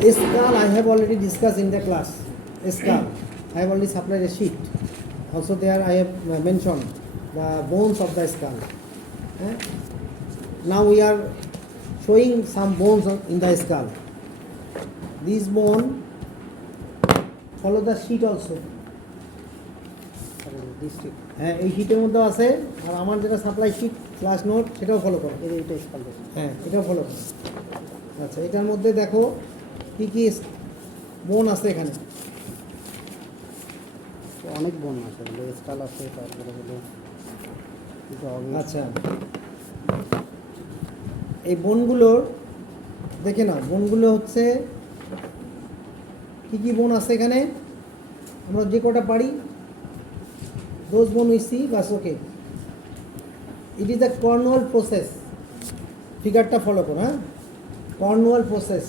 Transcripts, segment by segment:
Skull I have already discussed in the class. Skull. I have already supplied a sheet. Also there I have mentioned the bones of the skull. Eh? Now we are showing some bones in the skull. This bone follow the sheet also. হ্যাঁ এই শীটের মধ্যেও আছে আর আমার যেটা supply sheet class note সেটাও follow করো এটা স্কাল হ্যাঁ এটাও ফলো করো আচ্ছা এটার মধ্যে দেখো কি কি বোন আছে এখানে অনেক বোন আছে স্কাল আছে তারপরে হলো আচ্ছা এই বোনগুলোর দেখে নাও বোনগুলো হচ্ছে কি কি বোন আছে এখানে আমরা যে কটা পারি those bone we see was okay. It is the Cornwall process. Figure ta follow koro, huh? Cornwall process.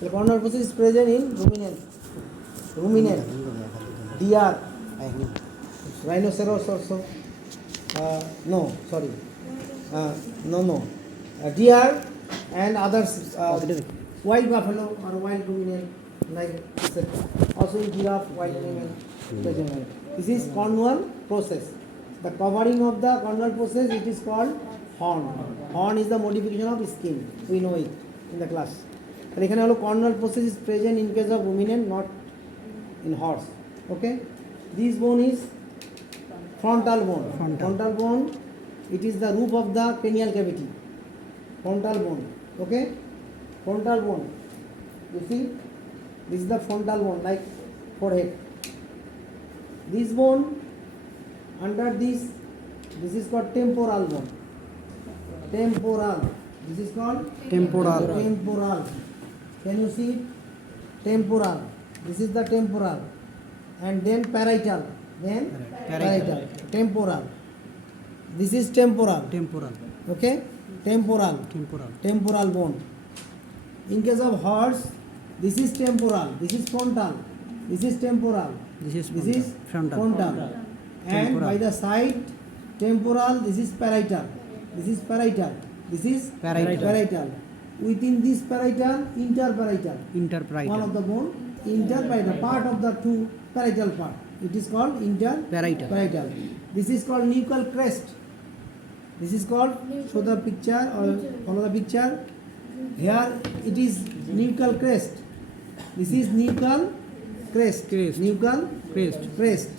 The Cornwall process is present in ruminant, deer, rhinoceros also. No, sorry. No. Deer and others. Wild buffalo or wild ruminant, like etc. Also in giraffe, wild animal present. This is Cornwall process. The covering of the Cornwall process, it is called horn. Horn is the modification of skin. We know it in the class. And ekhane holo Cornwall process is present in case of ruminant, not in horse. Okay. This bone is frontal bone. Frontal bone. It is the roof of the cranial cavity. Frontal bone. Okay. Frontal bone. You see, this is the frontal bone, like forehead. This bone under this is called temporal bone. Temporal. This is called temporal. Temporal. Can you see it? Temporal. This is the temporal. And then parietal. Then parietal. Temporal. This is temporal. Temporal. Okay? Temporal. Temporal. Temporal bone. In case of horse, this is temporal. This is frontal. This is temporal. This is frontal. And Temporal. by the side, temporal, this is parietal. This is parietal. This is parietal. Within this parietal, interparietal. Interparietal. One of the bone, interparietal, part of the two parietal part. It is called interparietal. This is called nuchal crest. This is called, show the picture or follow the picture. Here it is nuchal crest. This is nuchal crest. Nuchal crest.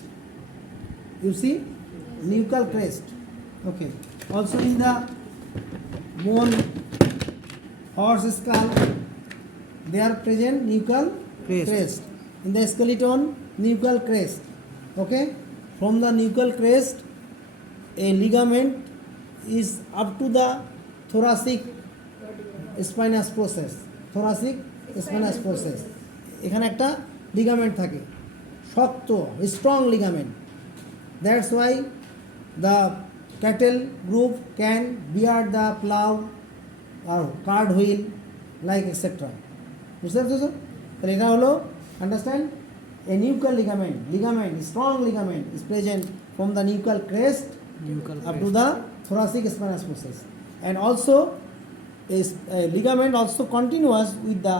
You see? Nuchal crest. Okay. Also in the bone, horse skull, they are present nuchal crest. In the skeleton, nuchal crest. Okay? From the nuchal crest, a ligament is up to the thoracic spinous process. Thoracic spinous process. এখানে একটা ligament থাকে শক্ত strong ligament. That's why the cattle group can bear the plow or cart wheel like etc. বুঝতে পারছো? তাহলে এটা হলো understand a nuchal ligament strong ligament is present from the nuchal crest up to the thoracic spinous process, and also is a ligament also continuous with the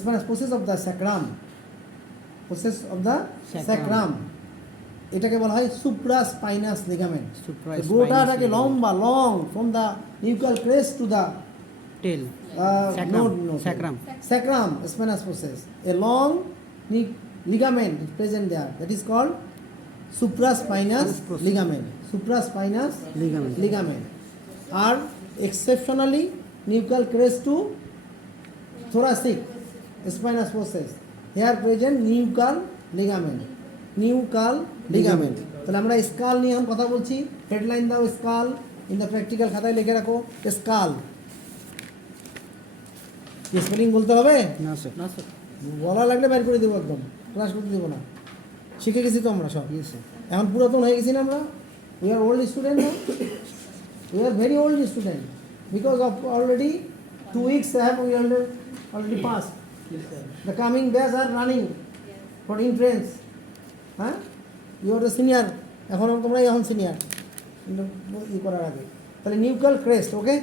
spinous process of the sacrum. Process of the sacrum. এটাকে বলা হয় supraspinous ligament. গোটাটাকে লম্বা long from the nuchal crest to the tail. Sacrum spinous process. A long ligament is present there. That is called supraspinous ligament. Supraspinous ligament. Are exceptionally nuchal crest to thoracic spinous process. Here present nuchal ligament. তাহলে আমরা skull নিয়ে এখন কথা বলছি। Headline দাও skull, in the practical খাতায় লিখে রাখো স্কাল। স্পেলিং বলতে হবে না স্যার বলা লাগলে বের করে দেবো, একদম ক্লাস করতে দেবো না। শিখে গেছি তো আমরা সব। এখন পুরাতন হয়ে গেছি না আমরা? উই আর ওল্ড স্টুডেন্ট না, we are very old student because of already 2 weeks have we already passed. The coming days are running for entrance. হ্যাঁ, ইউ আর দ্য সিনিয়র, এখন তোমরাই এখন সিনিয়র ই করার আগে। তাহলে নিউক্যাল ক্রেস্ট, ওকে,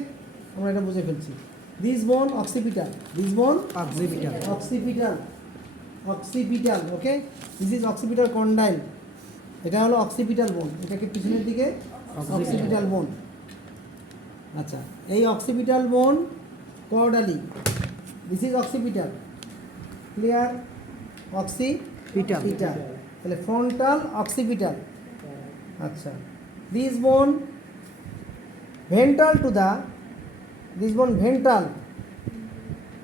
আমরা এটা বুঝে ফেলছি। This bone occipital. This bone occipital, occipital. Occipital. Okay. This is occipital condyle. এটা হলো occipital bone. এটাকে পিছনের দিকে occipital bone. আচ্ছা, এই occipital bone caudally. This is occipital. Clear? Occipital. তাহলে frontal occipital. আচ্ছা, this bone ventral to the, this bone ventral,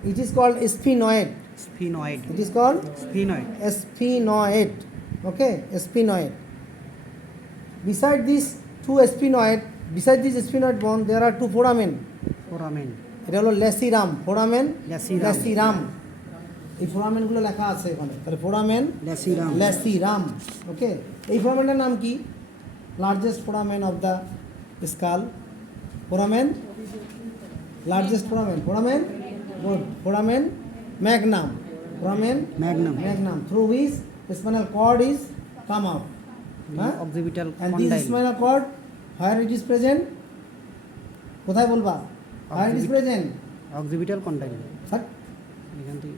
it is called sphenoid. sphenoid, It is called sphenoid, sphenoid. Okay, sphenoid. Beside this two sphenoid, beside this sphenoid bone, there are two foramen. foramen, এটা হলো ল্যাসিরাম, foramen Laceram. ল্যাসিরাম। এই ফোরামেনগুলো লেখা আছে এখানে। তাহলে foramen laceram, ল্যাসিরাম। ওকে, এই ফোরামেনটার নাম কি? Largest foramen of the skull. Foramen, largest foramen, foramen good, foramen magnum, foramen magnum, magnum, through which spinal cord is come out. হ্যাঁ, occipital and this condyle, spinal cord, where it is present? কোথায় বলবা? Where it is present? occipital condyle, Sir, এখান থেকে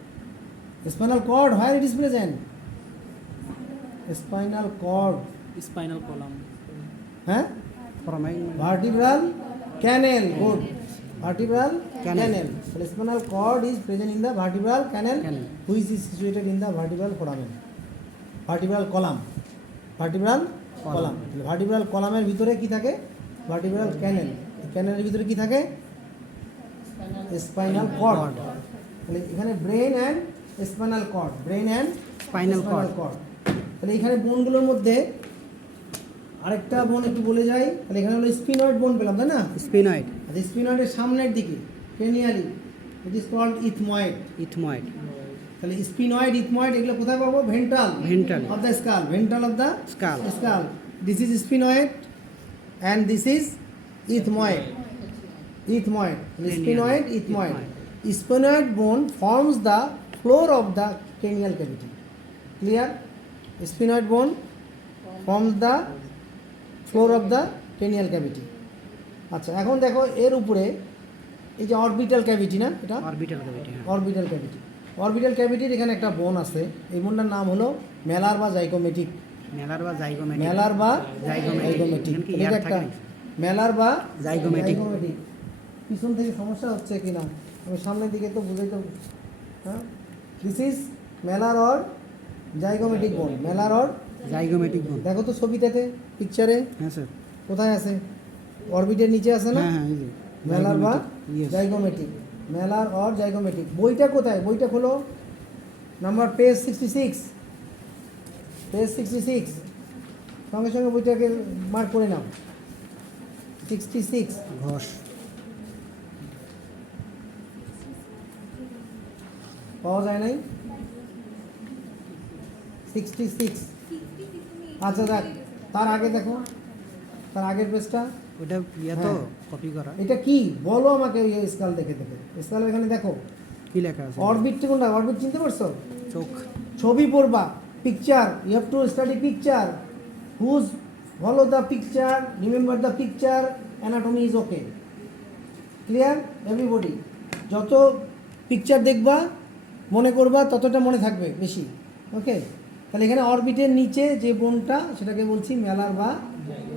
spinal cord, where it is present? Spinal cord, spinal column, হ্যাঁ, foramen, vertebral canal, good, vertebral Canal. canal. So spinal cord is present in the vertebral canal, Canal. which is situated in the vertebral foramen, vertebral column, vertebral column. Vertebral কলামের ভিতরে কি থাকে? Vertebral ক্যানেল। ক্যানেলের ভিতরে কি থাকে? Spinal cord. তাহলে এখানে brain and spinal cord, brain and Spinal cord. তাহলে এখানে বোনগুলোর মধ্যে আরেকটা বোন একটু বলে যাই। তাহলে এখানে হলো স্পিনয়েড বোন পেলাম, তাই না? sphenoid, আর স্পিনয়েডের সামনের দিকে cranially, it is called ethmoid. ethmoid, তাহলে স্পিনয়েড, ইথময়েড এগুলো কোথায় পাবো? Ventral ventral, of the skull, ventral of the skull, skull. This is sphenoid and this is ethmoid. Ethmoid, Cranial. sphenoid, ethmoid. Sphenoid bone forms the floor of the cranial cavity. Clear? Sphenoid bone forms the floor of the cranial cavity. আচ্ছা, এখন দেখো এর উপরে এই যে orbital cavity না, এটা orbital cavity, হ্যাঁ, অরবিটাল ক্যাভিটি। অরবিটাল ক্যাভিটির এখানে একটা বোন আছে। এই বোনটার নাম হলো মেলার বা জাইগোমেটিক। মেলার বা জাইগোমেটিক, মেলার বা Zygomatic. জাইগোমেটিক। এখানে কি এটা air একটা থাকে? মেলার বা Zygomatic. জাইগোমেটিক। পিছন থেকে সমস্যা হচ্ছে কিনা আমি সামনের দিকে তো বুঝাইতে। হ্যাঁ, দিস ইজ মেলার অর জাইগোমেটিক বোন। মেলার অর, জাইগোমেটিক বোন, দেখো তো ছবিটাতে, পিকচারে হ্যাঁ স্যার, কোথায় আছে? অরবিটের নিচে আছে না? হ্যাঁ হ্যাঁ, এই যে মেলার বা yes, জাইগোমেটিক, মেলার অর জাইগোমেটিক। বইটা কোথায়? বইটা খোলো, নাম্বার পেজ 66, পেজ 66, সঙ্গে সঙ্গে বইটাকে মার্ক করে নাও। 66 ঘোষ, পাওয়া যায় নাই? 66। আচ্ছা দেখ, তার আগে দেখো, তার আগের পেজটা। ওটা ইয়া তো হ্যাঁ। কপি করা, এটা কি বলো আমাকে? ওই স্কাল দেখে দেখে, স্কাল এখানে দেখো, কি লেখা আছে? অরবিট কোনটা? অরবিট চিনতে পারছো? চোখ, ছবি পড়বা, picture, you have to study picture, whose follow the picture, remember the picture, anatomy is okay. Clear everybody? যত পিকচার দেখবা, মনে করবা, ততটা মনে থাকবে বেশি। ওকে, তাহলে এখানে অরবিটের নিচে যে বোনটা, সেটাকে বলছি মেলার বা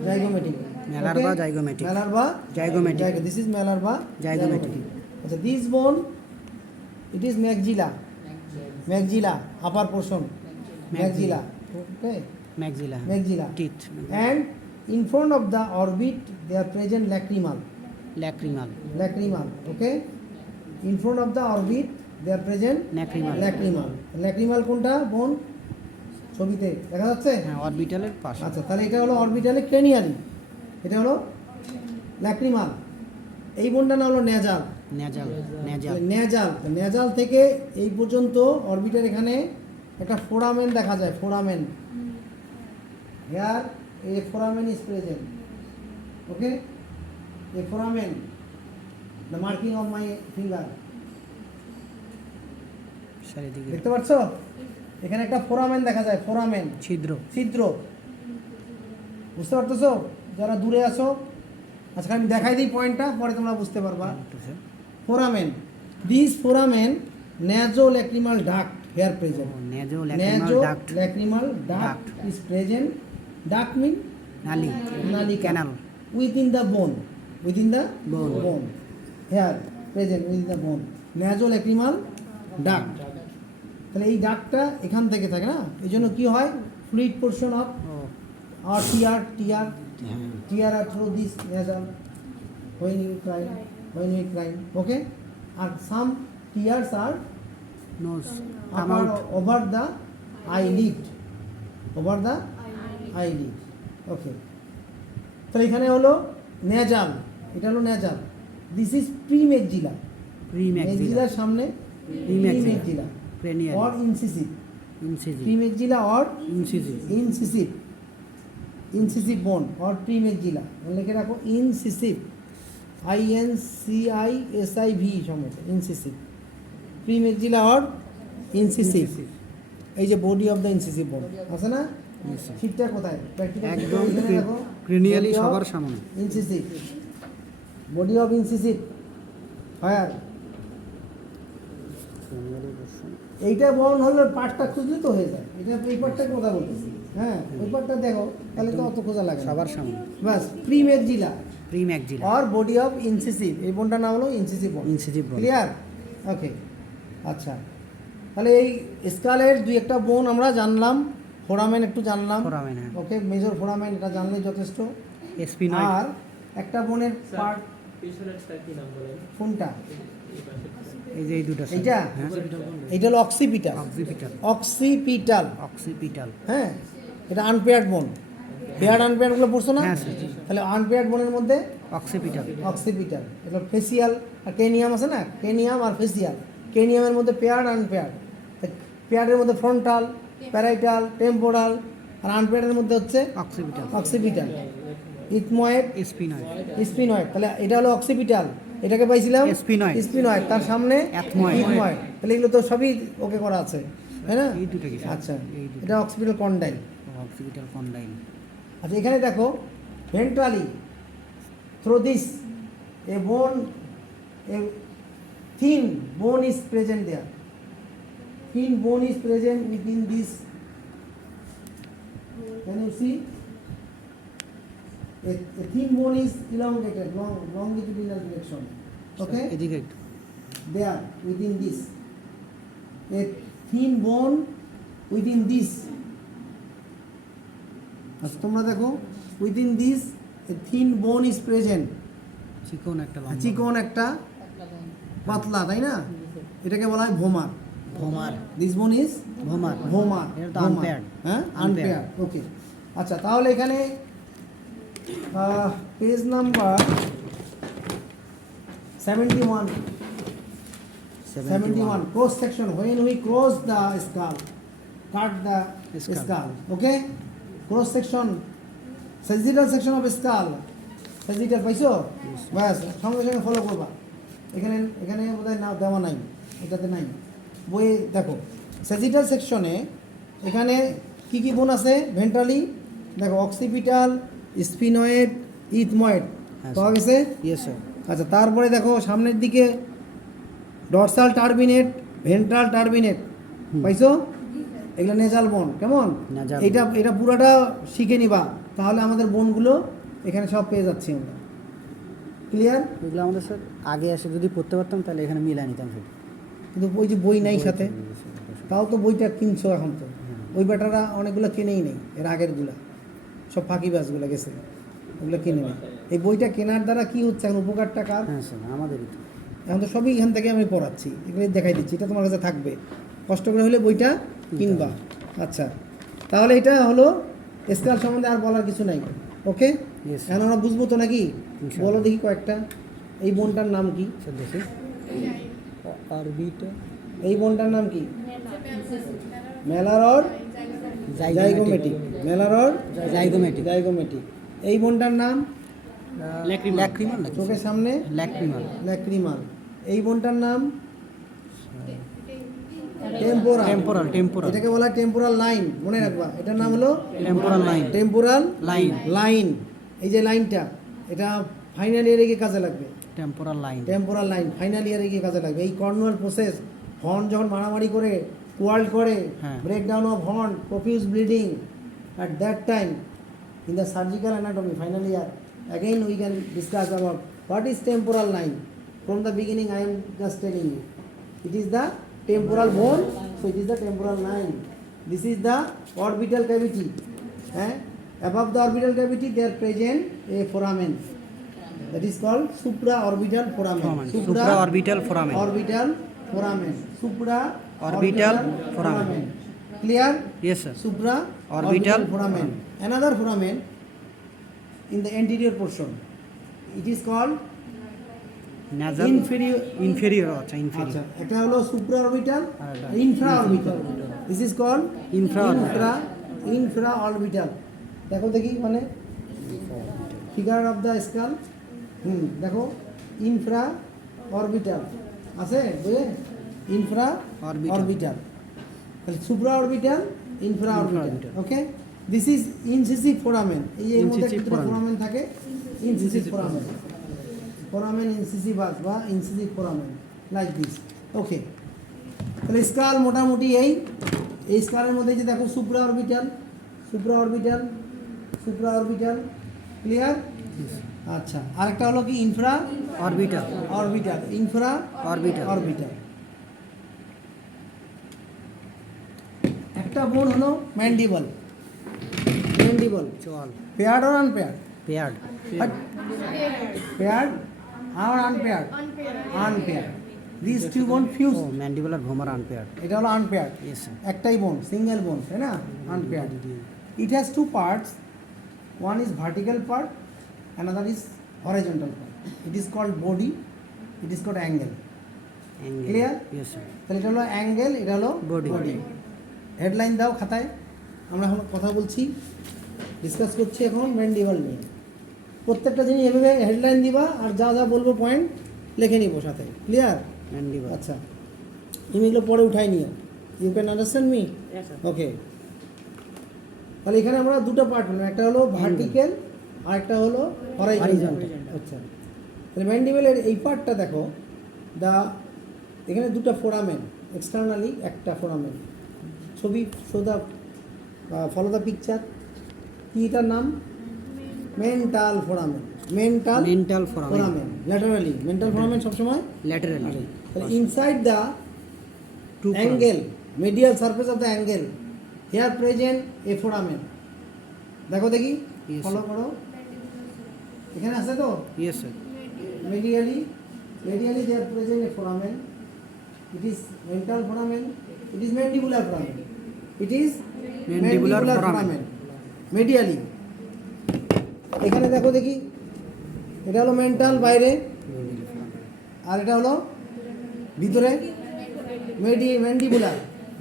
জাইগোমেটিক। মেলার বা জাইগোমেটিক, মেলার বা জাইগোমেটিক, দিস ইজ মেলার বা জাইগোমেটিক। আচ্ছা, this bone, it is maxilla, maxilla upper portion, maxilla. Okay, maxilla, maxilla. Teeth, And in front of the orbit they are present lacrimal, lacrimal, lacrimal. Okay, in front of the orbit they are present lacrimal, lacrimal. lacrimal কোনটা বোন? ছবিতে দেখা যাচ্ছে? হ্যাঁ, অরবিটালের পাশে, আচ্ছা, তাহলে এটা হলো অরবিটালে ক্রেনিয়ালি, এটা হলো lacrimal। এই বোনটা না হলো nasal, nasal, nasal, nasal. Nasal থেকে এই পর্যন্ত অরবিটার এখানে একটা ফোরামেন দেখা যায়, foramen. Here a foramen is present. Okay, a foramen, the marking of my finger, চারিদিকে দেখতে পাচ্ছ? এখানে একটা ফোরামেন দেখা যায়, ফোরামেন, ছিদ্র, ছিদ্র। বুঝতে পারতেছো যারা দূরে আছো? আচ্ছা, আমি দেখাই দিই পয়েন্টটা, পরে তোমরা বুঝতে পারবা। Foramen this foramen nasolacrimal duct here present. Nasolacrimal duct Nasolacrimal duct Duct. is present. Duct mean নালি nalika. Canal Within the bone. Within the Bone. Here present within the bone. Nasolacrimal duct. তাহলে এই ডাক্টটা এখান থেকে থাকে না, এই জন্য কি হয়, ফ্লুইড পোর্শন অফ আর tear are through this nasal when you cry, okay, and some tears are nose come out over the eyelid, okay. তাহলে এখানে হলো nasal, এটা হলো nasal, this is premaxilla, maxillar সামনে premaxilla cranial or incisive, ইনসিজিভ premaxilla or ইনসিজিভ incisive bone or premaxilla, লিখে রাখো incisive, INCISIV সমেত incisive, premaxilla or incisive, এই যে বডি অফ দ্য ইনসিসিভ বোন আছে না, ঠিকটা কোথায় প্র্যাকটিক্যাল একদম ক্রেনিয়ালি সবার সামনে ইনসিসিভ, বডি অফ ইনসিসিভ হায়ার, এইটা বর্ণ হলে পার্টটা খুঁজলে তো হয়ে যায়, এটা এই পার্টটার কথা বলতেছি, হ্যাঁ ওই পার্টটা দেখো তাহলে তো অত খোঁজা লাগে না। সবার সামনে বাস প্রিমেক্সিলা প্রিম্যাক্সিলা আর বডি অফ ইনসিসিভ, এই বোনটার নাম হলো ইনসিসিভ বোন, ইনসিজিভ বোন ক্লিয়ার, ওকে। আচ্ছা তাহলে এই স্কালের দুই একটা বোন আমরা জানলাম, ফোরামেন একটু জানলাম, ফোরামেন ওকে, মেজর ফোরামেন এটা জানলেই যথেষ্ট। স্পিনয়েড আর একটা বোনের পার্ট কোনটা, এই যে এই দুটো এইটা এইটা হলো অক্সিপিটাল, অক্সিপিটাল অক্সিপিটাল, হ্যাঁ এটা আনপেয়ার্ড বোন, পেয়ার্ড আনপেয়ার্ড গুলো পড়ছো না, হ্যাঁ, স্যার। তাহলে আনপেয়ার্ড বোনের মধ্যে অক্সিপিটাল অক্সিপিটাল, এটা ফেসিয়াল আর কেনিয়াম আছে না, কেনিয়াম আর ফেসিয়াল, কেনিয়ামের মধ্যে পেয়ার্ড আনপেয়ার্ড, পেয়ার্ডের মধ্যে ফ্রন্টাল, প্যারাইটাল, টেম্পোরাল, আর আনপেয়ার্ডের মধ্যে হচ্ছে অক্সিপিটাল অক্সিপিটাল, ইথময়েড, স্পিনয়েড স্পিনয়েড, তাহলে এটা হলো অক্সিপিটাল, এটাকে পাইছিলাম স্পিনয়েড। স্পিনয়েড, তার সামনে এথময়েড। ইথময়েড, তাহলে এগুলো তো সবই ওকে করা আছে, তাই না, এই দুটো কি, স্যার? আচ্ছা এই দুটো। এটা অক্সিপিটাল কন্ডাইল। অক্সিপিটাল কন্ডাইল আচ্ছা এখানে দেখো ভেন্ট্রালি থ্রো দিস এ বোন, এ thin bone is present there, thin bone is present within this, can you see, a thin bone is elongated, longitudinal direction, okay, এদিকে একটু there within this, a thin bone within this, আচ্ছা তোমরা দেখো within this a thin bone is present, চিকন একটা লম্বা চিকন একটা পাতলা, তাই না, এটাকে বলা হয় ভোমার, ভোমার দিস বোন ইজ ভোমার ভোমার, এটা তো unpaired। হ্যাঁ Unpaired। আনপেয়ার, ওকে। আচ্ছা তাহলে এখানে page number 71 cross section, when we cross the skull, cut the Skull। skull, okay, cross section, sagittal section of skull, sagittal পাইছো, বাস সঙ্গে সঙ্গে ফলো করবা, এখানে এখানে বোধহয় না দেওয়া নাই, এটাতে নাই, বইয়ে দেখো sagittal সেকশনে এখানে কি কি বোন আছে, ভেন্ট্রালি দেখো অক্সিপিটাল, স্পিনয়েড, ইথময়েড হ্যাঁ, পাওয়া গেছে, ইয়েস স্যার আচ্ছা তারপরে দেখো সামনের দিকে ডরসাল টার্বিনেট, ভেন্ট্রাল টার্বিনেট পাইছো, এগুলো নেজাল বোন, কেমন, Nasal এটা এটা পুরোটা শিখে নিবা, তাহলে আমাদের বোনগুলো এখানে সব পেয়ে যাচ্ছি আমরা, ক্লিয়ার। এগুলো আমাদের স্যার আগে এসে যদি পড়তে পারতাম তাহলে এখানে মিলাই নিতাম সেটা, কিন্তু ওই যে বই নাই সাথে, তাও তো বইটা কিনছো এখন তো, ওই ব্যাটারা অনেকগুলো কিনেই নেই, এর আগেরগুলা সব ফাঁকিবাজগুলো গেছে, ওগুলো কিনে নেই, এই বইটা কেনার দ্বারা কি হচ্ছে এখন উপকারটা কার, হ্যাঁ স্যার আমাদেরই তো এখন তো সবই এখান থেকে আমি পড়াচ্ছি, এগুলো দেখাই দিচ্ছি, এটা তোমার কাছে থাকবে, কষ্ট করে হলে বইটা কিনবা। আচ্ছা তাহলে এটা হলো স্কেল সম্বন্ধে আর বলার কিছু নাই, ওকে, Yes, sir। এখন আমরা বুঝবো তো নাকি, ইনশাআল্লাহ। বলো দেখি কয়েকটা, এই বোনটার নাম কি, স্যার দেখি অরবিটা এই বোনটার নাম কি, মেলারর জাইগোমেটিক, মেলারর জাইগোমেটিক জাইগোমেটিক, এই বোনটার নাম ল্যাক্রিমাল নাকি চোখের সামনে ল্যাক্রিমাল ল্যাক্রিমাল, এই বোনটার নাম টেম্পোরাল, টেম্পোরাল এটাকে বলা হয় টেম্পোরাল লাইন, মনে রাখবা এটার নাম হলো temporal line temporal line line, এই যে লাইনটা এটা ফাইনাল ইয়ারে গিয়ে কাজে লাগবে, temporal line. Temporal line final ইয়ারে গিয়ে কাজে লাগবে। এই কর্নুয়াল প্রসেস, হর্ন যখন মারামারি করে কোয়াল্ড করে, হ্যাঁ। Breakdown of horn, profuse bleeding, at that time in the surgical anatomy final year again we can discuss about what is temporal line. From the beginning I am just telling you, it is the temporal bone, so it is the temporal line. This is the orbital cavity, above the orbital cavity there present a foramen, that is called supraorbital foramen. Supraorbital foramen. Orbital foramen. Orbital foramen. Clear? Yes, sir. Supraorbital foramen. Another foramen in the anterior portion. It is called nasal inferior. আচ্ছা inferior। আচ্ছা, এটা হলো supraorbital, আর এটা infraorbital. This is called Infraorbital. infraorbital. দেখো দেখি মানে figure of the skull, দেখো ইনফ্রাঅরবিটাল আছে, বুঝলে? ইনফ্রাঅরবিটাল, তাহলে সুপ্রাঅরবিটাল, ইনফ্রাঅরবিটাল। ওকে, দিস ইজ ইনসিসিভ ফোরামেন। এই এর মধ্যে Incisive একটা foramen. ফোরামেন থাকে, ইনসিসিভ ফোরামেন। ফোরামেন ইনসিসিভাস বা ইনসিসিভ ফোরামেন, লাইক দিস। ওকে, তাহলে স্কাল মোটামুটি এই স্কালের মধ্যে যে দেখো সুপ্রাঅরবিটাল, সুপ্রাঅরবিটাল, সুপ্রাঅরবিটাল, ক্লিয়ার? আচ্ছা, আরেকটা হলো কি infra orbital. Orbital, infra orbital. Orbital. একটা বোন হলো ম্যান্ডিবল। ম্যান্ডিবল চল। পেয়ার্ড আর আনপেয়ার্ড? পেয়ার্ড। পেয়ার্ড আর unpaired? Unpaired. This two bone fuse. ও ম্যান্ডিবুলার ভোমার আনপেয়ার্ড। এটা হলো আনপেয়ার্ড। Yes sir. একটাই বোন, সিঙ্গেল বোন, তাই না? Unpaired. It has two parts. One is vertical part, another is horizontal part. It is called body, it is called angle. Clear? Yes sir. তাহলে এটা হলো অ্যাঙ্গেল, এটা হলো Body. বডি। হেডলাইন দাও খাতায়, আমরা এখন কথা বলছি, ডিসকাস করছি এখন ম্যান্ডিবল নিয়ে। প্রত্যেকটা জিনিস এভাবে হেডলাইন দিবা আর যা যা বলবো পয়েন্ট লিখে নিবো সাথে। ক্লিয়ার? ম্যান্ডিবল। আচ্ছা, তুমি এগুলো পরে উঠাই নিও। You can understand me? Okay, তাহলে এখানে আমরা দুটো পার্ট হলো, একটা হলো ভার্টিক্যাল আর একটা হলো হরাইজন্টাল। আচ্ছা, তাহলে ম্যান্ডিবলের এই পার্টটা দেখো, এখানে দুটো ফোরামেন, এক্সটার্নালি একটা ফোরামেন। ছবি ফলো দ্য পিকচার। কি এটার নাম? Mental foramen. Mental foramen. Laterally mental foramen সবসময় ল্যাটারালি। তাহলে inside the angle, medial surface of the angle, here present a foramen. দেখো দেখি, Yes, ফলো করো, এখানে আছে তো? Yes sir. medially there present a foramen. It is mental foramen, it is mandibular foramen, it is Mandibular foramen. medially। এখানে দেখো দেখি, এটা হলো মেন্টাল বাইরে, আর এটা হলো ভিতরে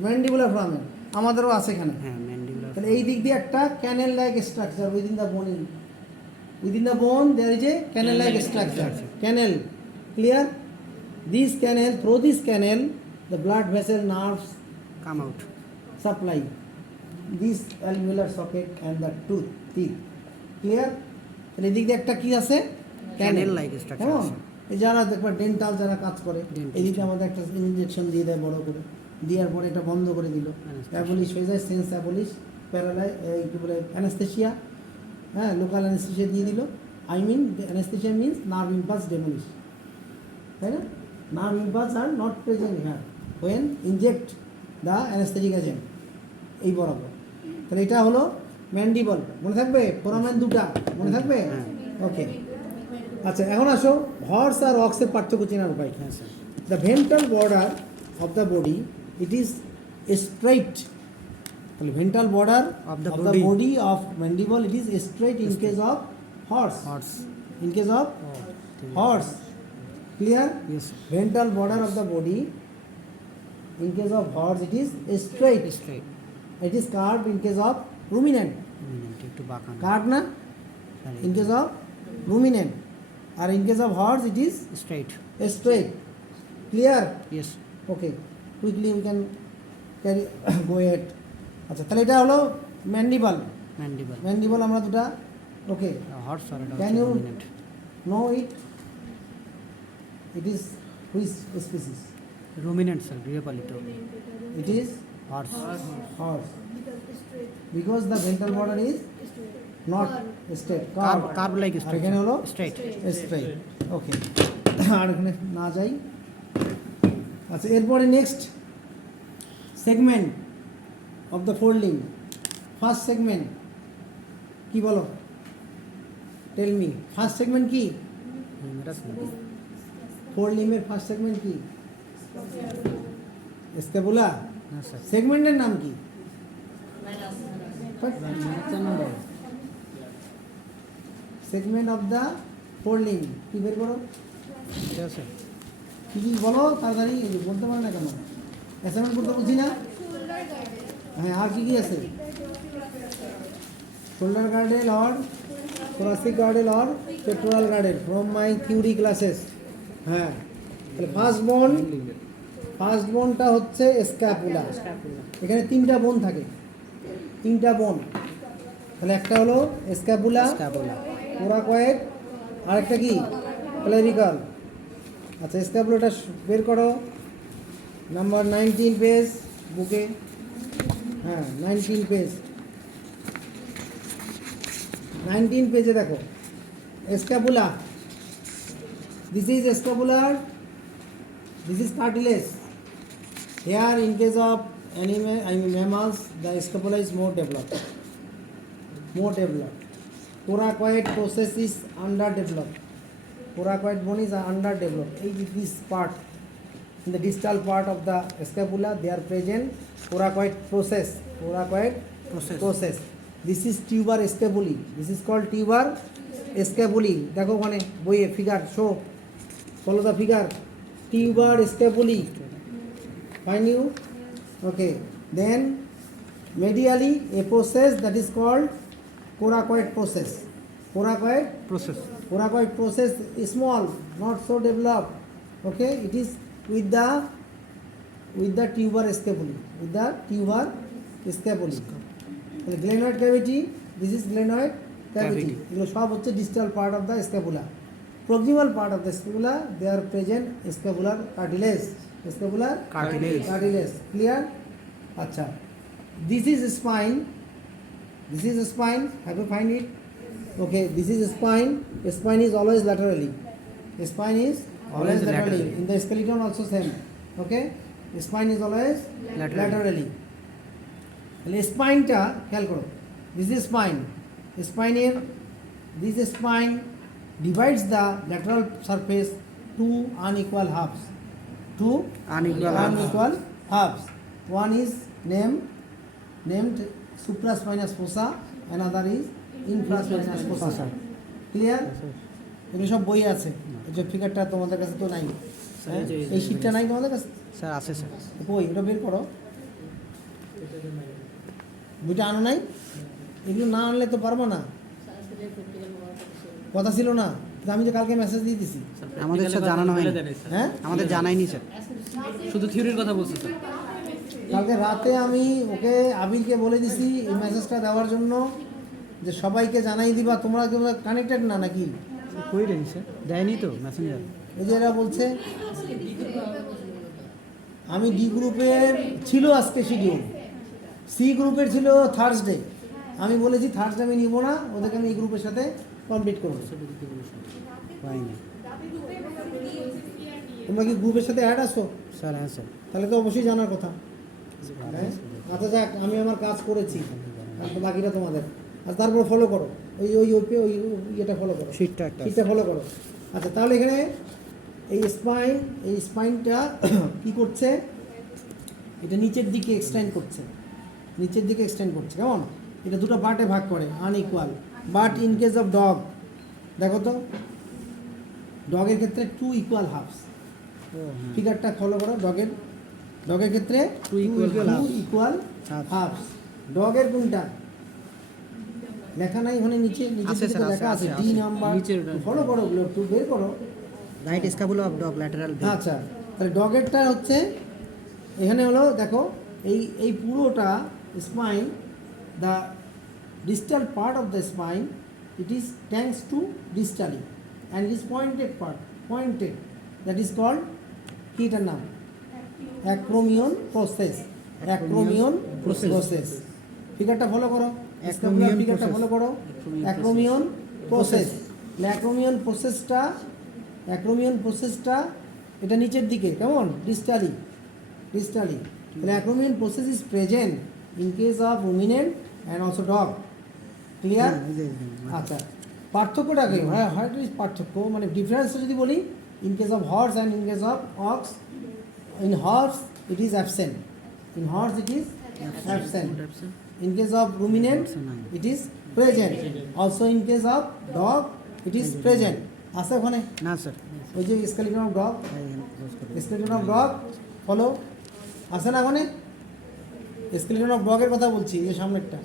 ম্যান্ডিবুলার ফোরামেন। আমাদেরও আছে এখানে। হ্যাঁ ম্যান্ডিবুলার। তাহলে এই দিক দিয়ে একটা canal like structure within the bone there is a canal like structure. Canal, clear? This canal, through this canal the blood vessel nerves come out. Supply this alveolar socket and the teeth. Clear? তাহলে এই দিক দিয়ে একটা কি আছে? ক্যানেল like structure হ্যাঁ, আছে। এই যারা দেখবা ডেন্টাল যারা কাজ করে, Dentist. এদিকে আমাদের একটা ইনজেকশন দিয়ে দেয় বড় করে, দেওয়ার পরে এটা বন্ধ করে দিল, অ্যাবলিশ হয়ে যায়, সেন্স অ্যাবলিশ, প্যারালাইজ, কি বলে অ্যানাস্থেশিয়া, হ্যাঁ, লোকাল অ্যানাস্থেশিয়া দিয়ে দিল। I mean anaesthesia means nerve impulse demolish, তাই না? Nerve impulse are not present here when inject the anaesthetic agent, এই বরাবর। তাহলে এটা হলো ম্যান্ডিবল, মনে থাকবে? ফোরামেন দুটা মনে থাকবে? ওকে, আচ্ছা, এখন আসো হর্স আর অক্সের পার্থক্য চেনার উপায়। হ্যাঁ sir. The ventral border of the body, it is straight. The ventral border Of the the body. body of mandible, it is straight in case of horse. Horse. In case of horse, clear? Yes Ventral border of the body, in case of horse, it is straight. Straight. It is curved in case of ruminant. একটু বাঁকানো। Curved na? In case of ruminant. Or in case of horse, it is straight. straight. Clear? Yes. Okay, quickly we can carry go at. আচ্ছা, তাহলে এটা হলো mandible. Mandible. আমরা দুটা, ওকে, horse আর এটা Can you- dominant. Know it. It is which species? Ruminant sir গৃহপালিত It is horse horse. Because the ventral border is not straight. Curve like আর এখানে হলো স্ট্রেট স্ট্রেট। ওকে, আর এখানে না যাই। আচ্ছা, এরপরে next segment of the folding. First segment কি বলো? টেল মি, ফার্স্ট সেগমেন্ট কি? ফোর লিম্বের ফার্স্ট সেগমেন্ট কি? স্ক্যাপুলা। না স্যার সেগমেন্টের নাম কি? Segment of the four limb কি বের করো? ঠিক আছে কি কি বলো তাড়াতাড়ি, বলতে পারো না কেন? অ্যাসাইনমেন্ট করতে বলছি না? হ্যাঁ, আর কি কি আছে? Shoulder girdle or thoracic girdle or pectoral girdle from my theory classes. হ্যাঁ, তাহলে ফার্স্ট বোনটা হচ্ছে স্ক্যাপুলা। এখানে তিনটা বোন থাকে, তিনটা বোন। তাহলে একটা হলো স্ক্যাপুলা, কোরাকয়েড, আরেকটা কি ক্লেভিকল। আচ্ছা, স্ক্যাপুলাটা বের করো, নাম্বার 19 পেজ বুকে। হ্যাঁ, 19 পেজ, 19 পেজে দেখো scapula. This is scapular, this is cartilage. Here in case of mammals, the scapula is more developed. Coracoid process is underdeveloped. Coracoid bone is underdeveloped. This part, in the distal part of the scapula, they are present coracoid process. This is tuber scapulae. This is called tuber scapulae. দেখো ওখানে বইয়ে figure, show, follow the figure. Tuber scapulae. Find you? Okay. Then medially a process that is called coracoid process. Coracoid process is small, not so developed. Okay, it is with the tuber scapulae. The glenoid cavity. This is glenoid cavity. এগুলো সব হচ্ছে distal part of the scapula. Proximal part of the scapula, they are present scapular cartilage. Clear? আচ্ছা, this is spine. Have you find it? Okay, this is spine. Spine is always laterally. In the skeleton also same. Okay, spine is always laterally. তাহলে স্পাইনটা খেয়াল করো, this is স্পাইনের this spine divides the lateral surface to unequal halves. One is named supraspinous fossa, another is infraspinous fossa. Clear? এগুলো সব বই আছে। এই যে ফিগারটা তোমাদের কাছে তো নাই, এই শীটটা নাই তোমাদের কাছে? স্যার আছে স্যার। বই এটা বের করো, বইটা আনো নাই? এগুলো না আনলে তো পারবো না, কথা ছিল না। আমি যে কালকে মেসেজ দিয়ে দিছি, আমাদের স্যার জানানো হয়নি। হ্যাঁ, আমাদের জানাইনি স্যার, শুধু থিওরির কথা বলছি স্যার। কালকে রাতে আমি ওকে আবিরকে বলে দিছি এই মেসেজটা দেওয়ার জন্য, যে সবাইকে জানাই দিবা। তোমরা কানেক্টেড না নাকি? কই দেন স্যার, দেয়নি তো মেসেঞ্জার। এই যে এরা বলছে আমি ডি গ্রুপের ছিল আজকে শিডিউল, সি গ্রুপের ছিল থার্সডে। আমি বলেছি থার্সডে আমি নিব না, ওদেরকে আমি এই গ্রুপের সাথে কমপ্লিট করবো। পাইনি তোমরা কি গ্রুপের সাথে অ্যাড আসো? স্যার। হ্যাঁ স্যার। তাহলে তো অবশ্যই জানার কথা। হ্যাঁ, আচ্ছা যাক, আমি আমার কাজ করেছি, আর তো বাকিটা তোমাদের। আর তারপর ফলো করো, ওই ওই ওই ইয়েটা ফলো করো, শীটটা ফলো করো। আচ্ছা, তাহলে এখানে এই স্পাইনটা কি করছে? এটা নিচের দিকে এক্সটেন্ড করছে, কেমন? এটা দুটো পার্টে ভাগ করে, unequal. But in case of dog, দেখো তো, ডগের ক্ষেত্রে 2 ইকুয়াল হাফস। ফিগারটা ফলো করো, ডগের ক্ষেত্রে 2 ইকুয়াল হাফস। ডগের কোনটা লেখা নাই ওখানে? নিচে লেখা আছে ডি নাম্বার। ফলো করো, ওগুলো একটু বের করো। Right scapula of dog lateral. আচ্ছা, তাহলে ডগেরটা হচ্ছে এখানে হলো, দেখো এই পুরোটা spine, the distal part of the spine, it is tends to distally and it is pointed part, that is called কি এটার নাম অ্যাক্রোমিয়ন প্রসেস অ্যাক্রোমিয়ন প্রসেস ফিগারটা ফলো করো Acromion ফিগারটা process. ফলো করো অ্যাক্রোমিয়ন প্রসেস অ্যাক্রোমিয়ন প্রসেসটা এটা নিচের দিকে কেমন ডিস্টালি তাহলে acromion process is present in case of ruminant and also dog clear আচ্ছা পার্থক্যটাকে হোয়াট ইজ পার্থক্য মানে ডিফারেন্সটা যদি বলি in case of horse and in case of ox in horse it is absent in case of ruminant it is present also in case of dog it is present আছে ওখানে না sir ওই যে স্কেলিটন অফ ডগ ফলো আছে না ওখানে skeleton of ডগের কথা বলছি এই সামনেরটা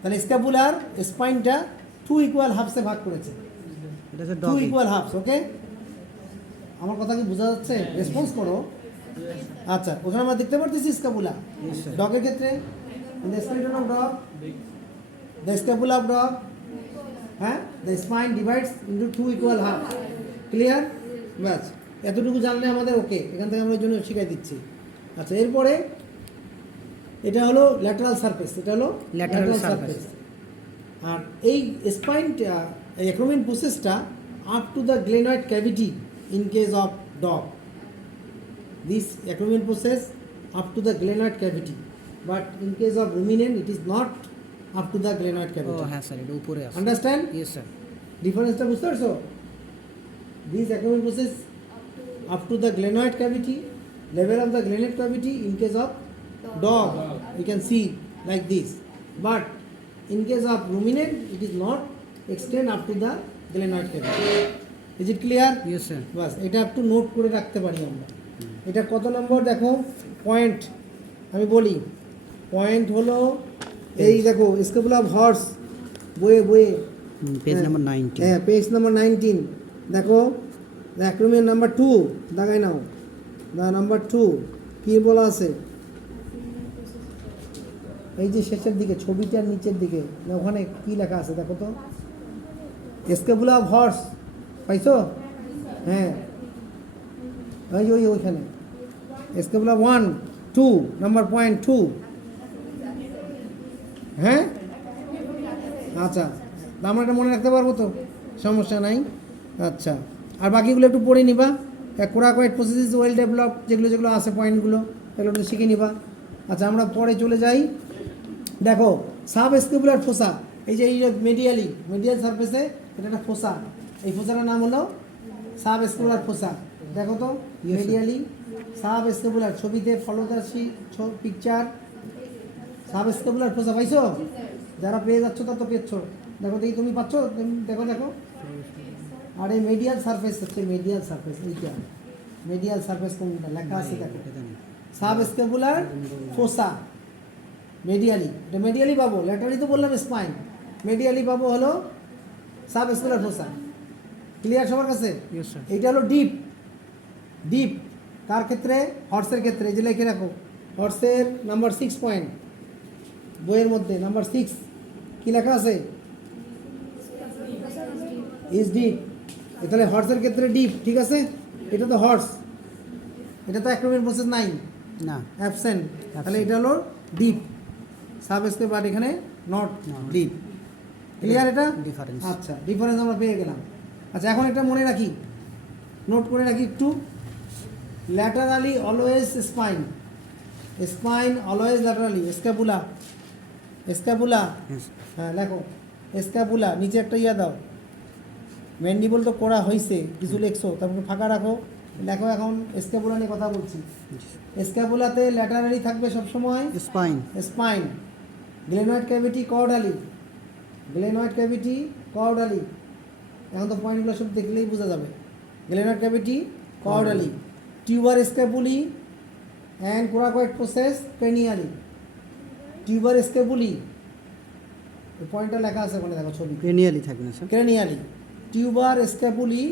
তাহলে স্ক্যাপুলার স্পাইনটা 2 ইকুয়াল হাফসে ভাগ করেছে এটা স্যার 2 ইকুয়াল হাফস ওকে আমার কথা কি বোঝা যাচ্ছে রেসপন্স করো আচ্ছা ওখানে আমরা দেখতে পারতেছি স্ক্যাপুলা ডগের ক্ষেত্রে the skeleton of dog the scapula of dog হ্যাঁ the spine divides into 2 equal half clear ব্যাস এতটুকু জানলে আমাদের ওকে এখান থেকে আমরা ওই জন্য শিখাই দিচ্ছি আচ্ছা এরপরে এটা হলো ল্যাটারাল সারফেস Lateral surface. আর এই স্পাইনটা অ্যাক্রোমিয়ন প্রসেসটা up to the glenoid cavity in case of dog this acromion process up to the glenoid cavity but in case of ruminant it is not up to the glenoid ও cavity হ্যাঁ sir এটা উপরে আছে understand yes sir difference বুঝতে পারছো this acromion process up to the glenoid cavity level of the glenoid cavity in case of dog you can see like this but in case of ruminant it is not extend up to the glenoid cavity is it clear yes sir বাস এটা একটু note করে রাখতে পারি আমরা এটা কত নম্বর দেখো পয়েন্ট আমি বলি পয়েন্ট হলো এই দেখো স্কেপুলা অফ হর্স বইয়ে পেজ নাম্বার 19 হ্যাঁ পেজ নাম্বার 19 দেখো অ্যাক্রোমিয়ন নাম্বার 2 দাগাই নাও নাম্বার 2 কি বলা আছে এই যে শেষের দিকে ছবিটার নিচের দিকে না ওখানে কি লেখা আছে দেখো তো স্কেপুলা অফ হর্স পাইছো হ্যাঁ ওইখানে স্কেপুলা 1 2 নাম্বার পয়েন্ট 2 হ্যাঁ আচ্ছা আমরা এটা মনে রাখতে পারবো তো সমস্যা নাই আচ্ছা আর বাকিগুলো একটু পড়ে নিবা coracoid process is well develop যেগুলো আছে পয়েন্টগুলো এগুলো একটু শিখে নিবা আচ্ছা আমরা পরে চলে যাই দেখো সাব স্কেপুলার ফোসা এই যে মিডিয়াল সারফেসে এটা একটা ফোসা এই ফোসাটার নাম হলো সাব স্কেপুলার ফোসা দেখো তো মিডিয়ালি সাব স্কেপুলার ছবিতে ফলোদাসি পিকচার সাব স্কেপুলার ফোসা পাইছো যারা পেয়ে যাচ্ছ তা তো পেয়েছো দেখো দেখি তুমি পাচ্ছ দেখো আর এই মিডিয়াল সারফেস হচ্ছে এইটা মিডিয়াল সারফেস কোনটা লেখা আছে দেখো সাব স্কেপুলার ফোসা এটা মিডিয়ালি পাবো ল্যাটারালি তো বললাম স্পাইন মিডিয়ালি পাবো হলো সাব স্কেপুলার ফোসা ক্লিয়ার সবার কাছে ইয়েস স্যার এইটা হলো ডিপ কার ক্ষেত্রে হর্সের ক্ষেত্রে যে লিখে রাখো হর্সের নাম্বার 6 পয়েন্ট বইয়ের মধ্যে নাম্বার 6 কি লেখা আছে ইজ ডিপ তাহলে হর্সের ক্ষেত্রে ডিপ ঠিক আছে এটা তো হর্স এটা তো অ্যাক্রোমিয়ন প্রসেস নাই না অ্যাবসেন্ট তাহলে এটা হলো ডিপ সাবস্ক্রিপ বাট এখানে নট ডিপ ক্লিয়ার এটা Difference. আচ্ছা ডিফারেন্স আমরা পেয়ে গেলাম আচ্ছা এখন এটা মনে রাখি নোট করে রাখি একটু laterally always spine always laterally scapula হ্যাঁ লেখো স্ক্যাপুলা নিচে একটা ইয়া দাও ম্যান্ডিবল তো করা হয়েছে কিছু লেখছো তারপর ফাঁকা রাখো লেখো এখন স্ক্যাপুলা নিয়ে কথা বলছি স্ক্যাপুলাতে ল্যাটারালি থাকবে সবসময় স্পাইন গ্লেনয়েড ক্যাভিটি কর্ডালি এখন তো পয়েন্টগুলো সব দেখলেই বোঝা যাবে glenoid cavity caudally tuber scapulae and coracoid process cranially tuber scapulae এই পয়েন্টটা লেখা আছে ওখানে দেখো ছবি ক্রেনিয়ালি থাকবে না স্যার ক্রেনিয়ালি টিউবার স্ক্যাপুলি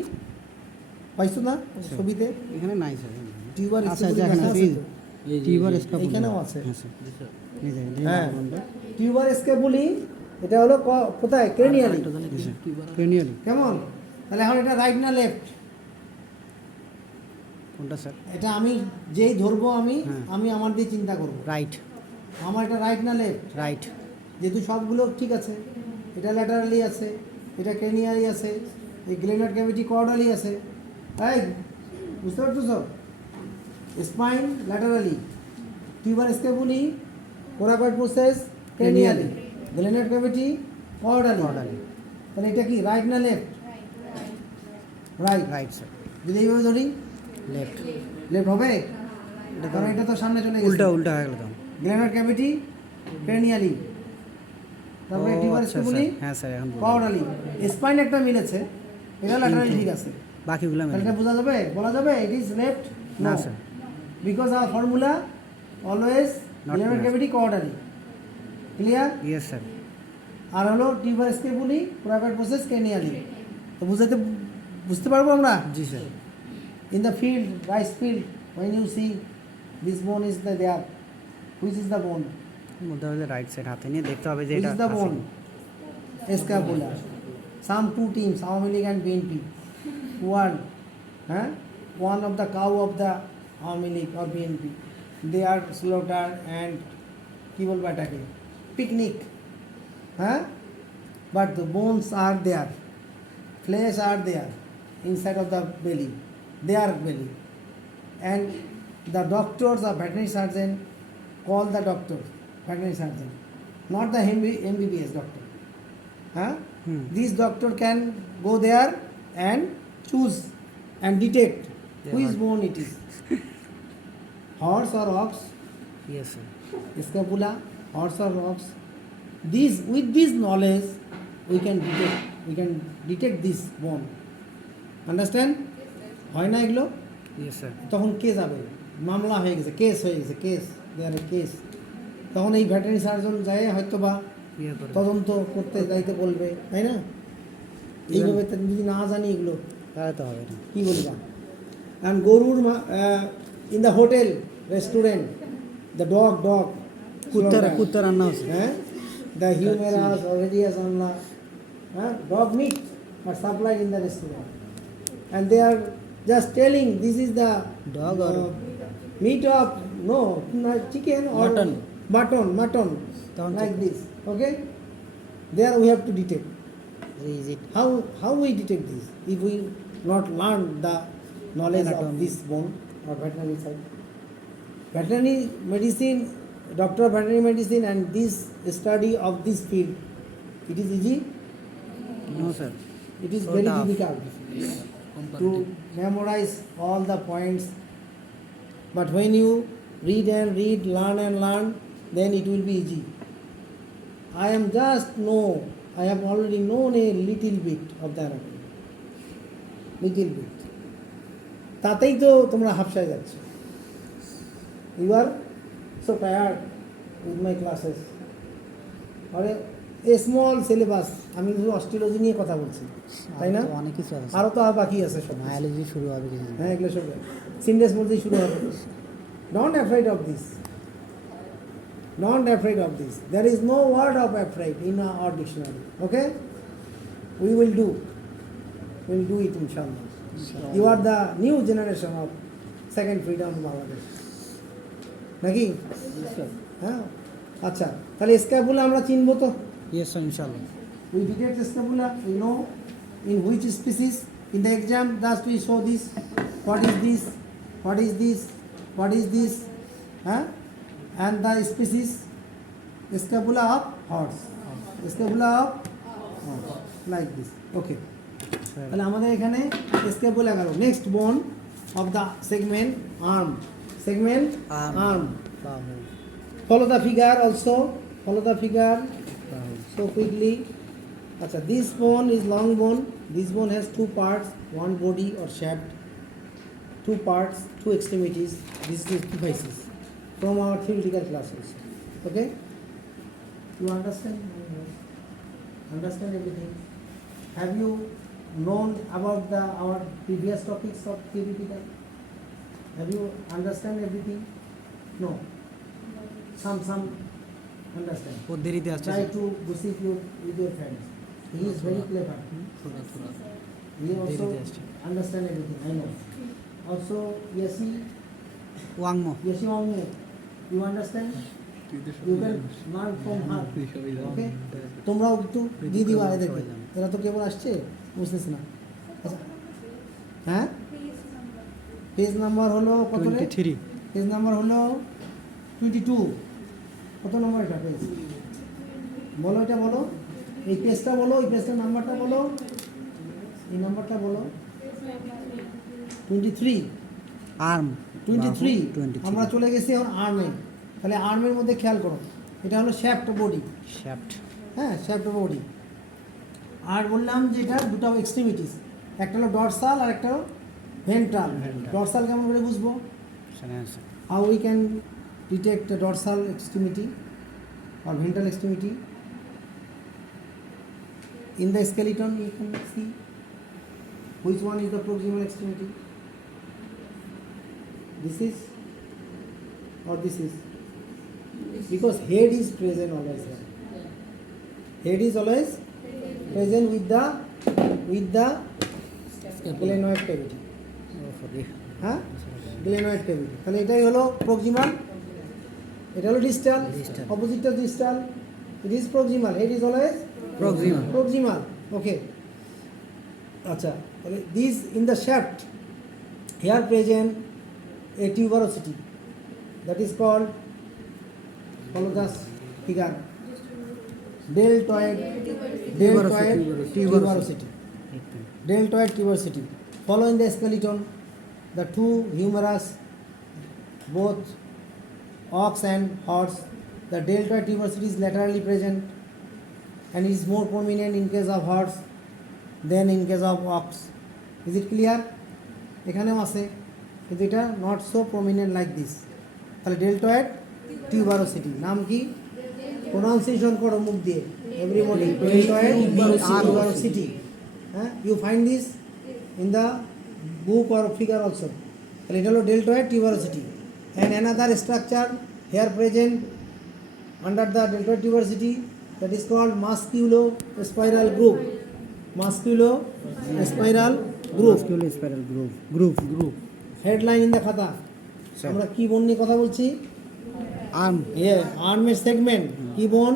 পাইছো না ছবিতে এখানে নাই স্যার টিউবার আচ্ছা স্ক্যাপুলি এখানে লেখা আছে তো? টিউবার স্ক্যাপুলা এখানেও আছে হ্যাঁ স্যার এই যে হ্যাঁ টিউবার স্ক্যাপুলি এটা হলো কোথায় ক্রেনিয়ালি ক্রেনিয়ালি কেমন তাহলে এখন এটা রাইট না লেফট কোনটা স্যার? এটা আমি যেই ধরবো আমি হ্যাঁ। আমি আমার দিয়ে চিন্তা করব রাইট, আমার এটা রাইট না লেফট, রাইট। যেহেতু সবগুলো ঠিক আছে, এটা ল্যাটারালি আছে, এটা ক্রেনিয়ালি আছে, এই গ্লেনার ক্যাভিটি কর্ডালি আছে, তাই বুঝতে পারছো সব? Spine laterally, tuber scapulae, coracoid process cranially, glenoid cavity caudally. Caudally। তাহলে এটা কি রাইট না লেফট? রাইট। Right sir. যদি এইভাবে ধরি লেফট। লেফট হবে, কারণ এটা তো সামনে চলে গেছে। উল্টা উল্টা হয়ে গেল তো। গ্লেনার ক্যাভিটি ক্রেনিয়ালি, তারপরে ও, টিউবার আচ্ছা, স্কেপুলি স্যার। হ্যাঁ স্যার, এখন বুঝলাম। কর্ডালি। স্পাইন একটা মিলেছে, এটা ল্যাটারালি ঠিক আছে, বাকিগুলো তাহলে মেলে। এটা বোঝা যাবে, বলা যাবে ইট ইজ লেফট? না sir. Because our formula always Not glenoid match. Cavity caudally. Clear? Yes sir. আর হলো tuber scapulae, coracoid process cranially. তো বুঝতে পারবো আমরা? জি sir. In the field, rice field, when you see this bone is there, which is the bone? মধ্যে হলে right side হাতে নিয়ে দেখতে হবে যে Which এটা is the bone? Scapula. Some two teams, Awami League and BNP, one of the cow of the Awami League or BNP, they are slaughtered and কি বলবো এটাকে, picnic, but the bones are there, flesh are there inside of the belly, their belly, and the doctors or veterinary surgeon call the doctor veterinary surgeon, not the MBBS doctor. This doctor can go there and choose and detect which bone it is. Horse or ox, yes sir. scapula, horse or ox. With this knowledge, we can detect this bone. Understand? হয় না এগুলো? Yes sir. তখন কে যাবে, মামলা হয়ে গেছে, case হয়ে গেছে, কেস, তখন এই ভেটেরিনারি সার্জন যায় হয়তো বা ইয়ে করে তদন্ত করতে যাইতে বলবে, তাই না? এইভাবে তো যদি না জানি এগুলো তাহলে তো হবে না। কি বলবা? অ্যান্ড গরুর in the hotel restaurant the dog কুত্তা রান্না হচ্ছে। হ্যাঁ, দ্য হিউমেরাস অরেডিয়াস আনলা, dog meat are supplied in the restaurant, and they are just telling this is the Dog or meat of chicken or mutton like this. Okay, there we have to detect. is it How we detect this if we not learn the knowledge of Anatomy. this bone or veterinary side? Veterinary medicine, doctor of veterinary medicine, and this study of this field, it is easy. No sir? It is So very tough. difficult to memorize all the points. But when you read and read, learn and learn, then it will be easy. I have already known a little bit of the anatomy. Little bit. তাতেই তো তোমরা হাফসায় যাচ্ছ। You are so tired with my classes. আরে a small syllabus, আমি শুধু astrology নিয়ে কথা বলছি, তাই না? আর তো অনেক কিছু আছে। আরও তো আর বাকি আছে সব। বায়োলজি শুরু হবে কিছু। হ্যাঁ, এগুলো সব সিনডেস মধ্যেই শুরু হবে। Don't afraid of this. Don't afraid of this. There is no word of afraid in our dictionary. Okay? We will do. We'll do it inshallah. You are the new generation of second freedom of Bangladesh. নাকি? হ্যাঁ, আচ্ছা, তাহলে scapula আমরা চিনবো তো? Yes sir, ইনশাআল্লাহ। We detect the scapula, we know in which species. In the exam, just we show this. What is this? What is this? What is this? And the species, scapula of horse. Scapula of horse, like this. Okay. তাহলে আমাদের এখানে scapula গেল। Next বোন of the segment arm. Segment arm. Follow the figure also. Follow the figure. So quickly. Achha, this bone is long bone. This bone has two parts, one body or shaft, two parts, two extremities. These two devices from our theoretical classes. Okay? You understand? Understand everything? Have you known about our previous topics of theoretical? Have you understand everything? No. Some understand. ও দেরিতে আসছে Try to gossip with your friends. He is very clever. थोड़ा थोड़ा He also Very best. understand everything. I know. also Yesi, ওয়াংমো Yesi Wangmo. You understand? You can learn from her. Okay? তোমরাও একটু দিয়ে দিবা এদেরকে, এরা তো কেবল আসছে, বুঝতেছে না। আচ্ছা হ্যাঁ, পেজ নাম্বার হলো কত রে? 23 পেজ নাম্বার হলো 22। কত নম্বর এটা পেজ? বলো, এটা বলো, এই পেজটা বলো, এই পেজটার নাম্বারটা বলো, এই নাম্বারটা বলো। 23। আর্ম 23 23 আমরা চলে গেছি এখন আর্মে। তাহলে আর্মের মধ্যে খেয়াল করো, এটা হলো শ্যাফট বডি। শ্যাফট হ্যাঁ, শ্যাফট বডি। আর বললাম যে এটা দুটো এক্সট্রিমিটিস, একটা হলো ডরসাল আর একটা হলো ভেন্ট্রাল। ডরসাল কেমন করে বুঝবো? How we can detect the dorsal extremity or ventral extremity? In the skeleton you can see which one is the proximal extremity. This is or this is, because head is present always there. Head is always present with the glenoid cavity. হ্যাঁ, glenoid cavity. তাহলে এটাই হলো proximal, এটা হলো distal, অপোজিটটা distal, it is proximal, head is always proximal. Okay, আচ্ছা, তাহলে this in the shaft here present a tuberosity, that is called, follow the figure, deltoid tuberosity. Deltoid tuberosity. Following the skeleton, the two humerus, both ox and horse, the deltoid tuberosity is laterally present and is more prominent in case of horse than in case of ox. Is it clear? এখানেও আছে, কিন্তু এটা not so prominent like this. তাহলে deltoid tuberosity নাম কি? Pronunciation করো মুখ দিয়ে, এভরিবডি, ডেল্টয়েড টিউবারোসিটি। হ্যাঁ, you find this in the book or figure also. তাহলে এটা হলো deltoid tuberosity. And another structure here present under the deltoid tuberosity, that is called musculospiral groove. Musculospiral groove. Spiral গ্রুভ Headline in the খাতা, আমরা কি বোন নিয়ে কথা বলছি? আর্ম আর্মের সেগমেন্ট কি বোন?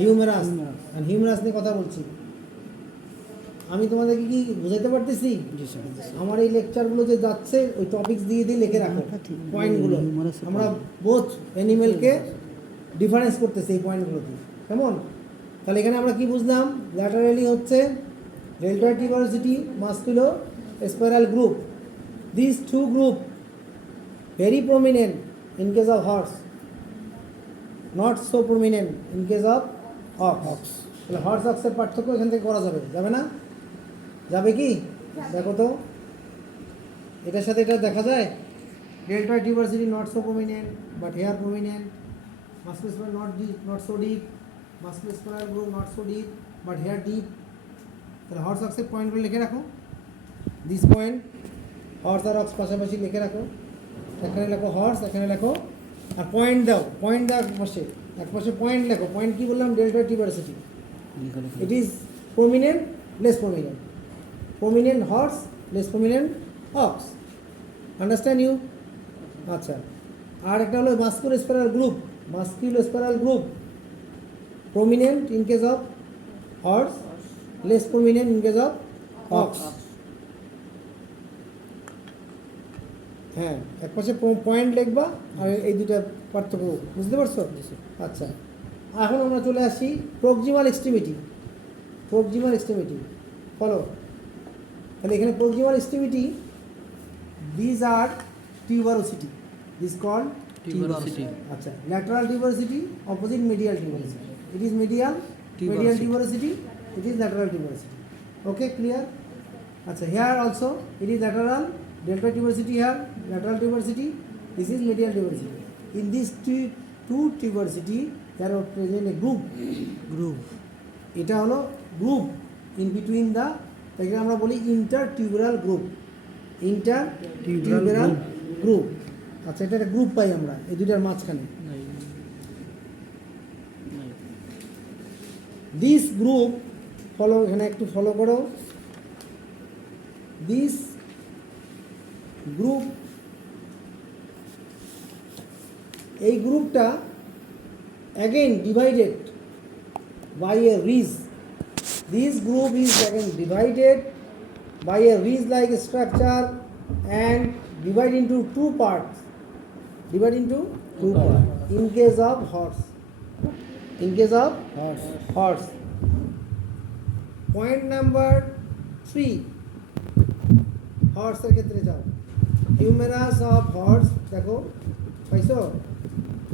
হিউমেরাস। আর হিউমেরাস নিয়ে কথা বলছি। আমি তোমাদেরকে কি বুঝাইতে পারতেছি? আমার এই লেকচারগুলো যে যাচ্ছে ওই টপিকস দিয়ে দিয়ে লিখে রাখো পয়েন্টগুলো। আমরা বোথ অ্যানিমেলকে ডিফারেন্স করতেছি এই পয়েন্টগুলোতে, কেমন? তাহলে এখানে আমরা কি বুঝলাম? ল্যাটারালি হচ্ছে deltoid tuberosity, musculospiral groove. This two groove very prominent in case of horse, not so prominent in case of ox. তাহলে হর্স অক্সের পার্থক্য এখান থেকে করা যাবে, যাবে না? যাবে কি? দেখো তো, এটার সাথে এটা দেখা যায়। Deltoid tuberosity not so prominent but here prominent, musculospiral not so deep, musculospiral groove not so deep but here deep. তাহলে হর্স অক্সের পয়েন্টগুলো লিখে রাখো, দিস পয়েন্ট, হর্স আর অক্স পাশাপাশি লিখে রাখো। এখানে লেখো হর্স, এখানে লেখো, আর পয়েন্ট দাও, পয়েন্ট দাও পাশে, এক পাশে পয়েন্ট লেখো। পয়েন্ট কি বললাম? Deltoid tuberosity. It is prominent, less prominent, prominent horse, less prominent ox. Understand you? আচ্ছা, আর একটা হলো মাস্কুলোস্পাইরাল group, prominent in case of horse, less prominent in case of ox. হ্যাঁ, এক পাশে পয়েন্ট লিখবা আর এই দুটা পার্থক্য বুঝতে পারছো? আচ্ছা, এখন আমরা চলে আসি প্রক্সিমাল এক্সট্রিমিটি। ফলো। তাহলে এখানে proximal extremity, this are tuberosity, this called tuberosity. আচ্ছা, lateral tuberosity, opposite medial tuberosity. It is medial tuberosity, it is lateral tuberosity. Okay, clear? আচ্ছা, here also it is lateral, deltoid tuberosity here, lateral tuberosity, this is medial tuberosity. In these two tuberosity there are present a groove. এটা হলো group in between the, তাকে আমরা বলি ইন্টারটিউবুরাল group. Group. আচ্ছা, এটা একটা group পাই আমরা এই দুইটার মাঝখানে। দিস গ্রুপ, ফলো, এখানে একটু ফলো করো। দিস গ্রুপ, এই গ্রুপটা again divided by a ridge. This group is again divided by a ridge-like structure and divided into two parts. Divide into two parts. In case of horse. In case of horse. Point number 3. Horse এর ক্ষেত্রে যাও। Humerus of horse দেখো পাইছো?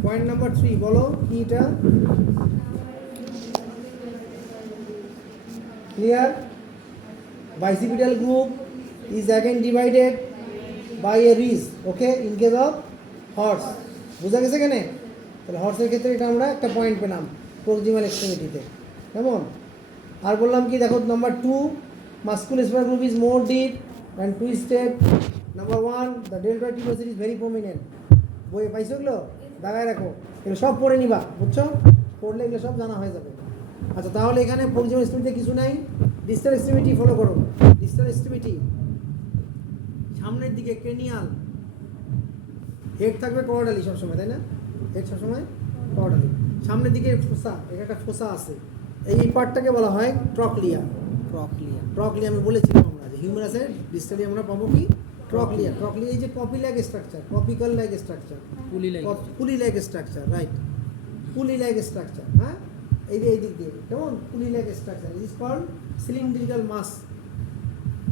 Point number 3 বলো কি এটা? Clear? Bicipital group is again divided by a ridge. Okay? In case of horse. বুঝা গেছে কেন? তাহলে হর্সের ক্ষেত্রে এটা আমরা একটা পয়েন্ট পেলাম প্রক্সিমাল এক্সট্রিমিটিতে। কেমন? আর বললাম কি দেখো number 2 musculoskeletal group is more deep and twisted. Number 1 the deltoid tuberosity is very prominent. বইয়ে পাইছো এগুলো? দাগায় রাখো। এগুলো সব পড়ে নিবা, বুঝছো? পড়লে এগুলো সব জানা হয়ে যাবে। আচ্ছা তাহলে এখানে প্রক্সিমাল এক্সট্রিমিটিতে কিছু নাই। ডিস্টাল এক্সট্রিমিটি ফলো করো। ডিস্টাল এক্সট্রিমিটি সামনের দিকে ক্রেনিয়াল, হেড থাকবে কর্ডালি সবসময়, তাই না? হেড সবসময় কর্ডালি, সামনের দিকে ফোসা, এটা একটা ফোসা আছে, এই পার্টটাকে বলা হয় ট্রকলিয়া। ট্রকলিয়া আমি বলেছিলাম আমরা যে হিউমেরাসের ডিস্টালি আমরা পাবো কি ট্রকলিয়া। ট্রকলিয়া এই যে পপি লাইক স্ট্রাকচার, পপিক্যাল like structure, pulley like structure, right, pulley like structure. হ্যাঁ, এই যে এই দিক দিয়ে কেমন pulley like structure, it is called cylindrical mass,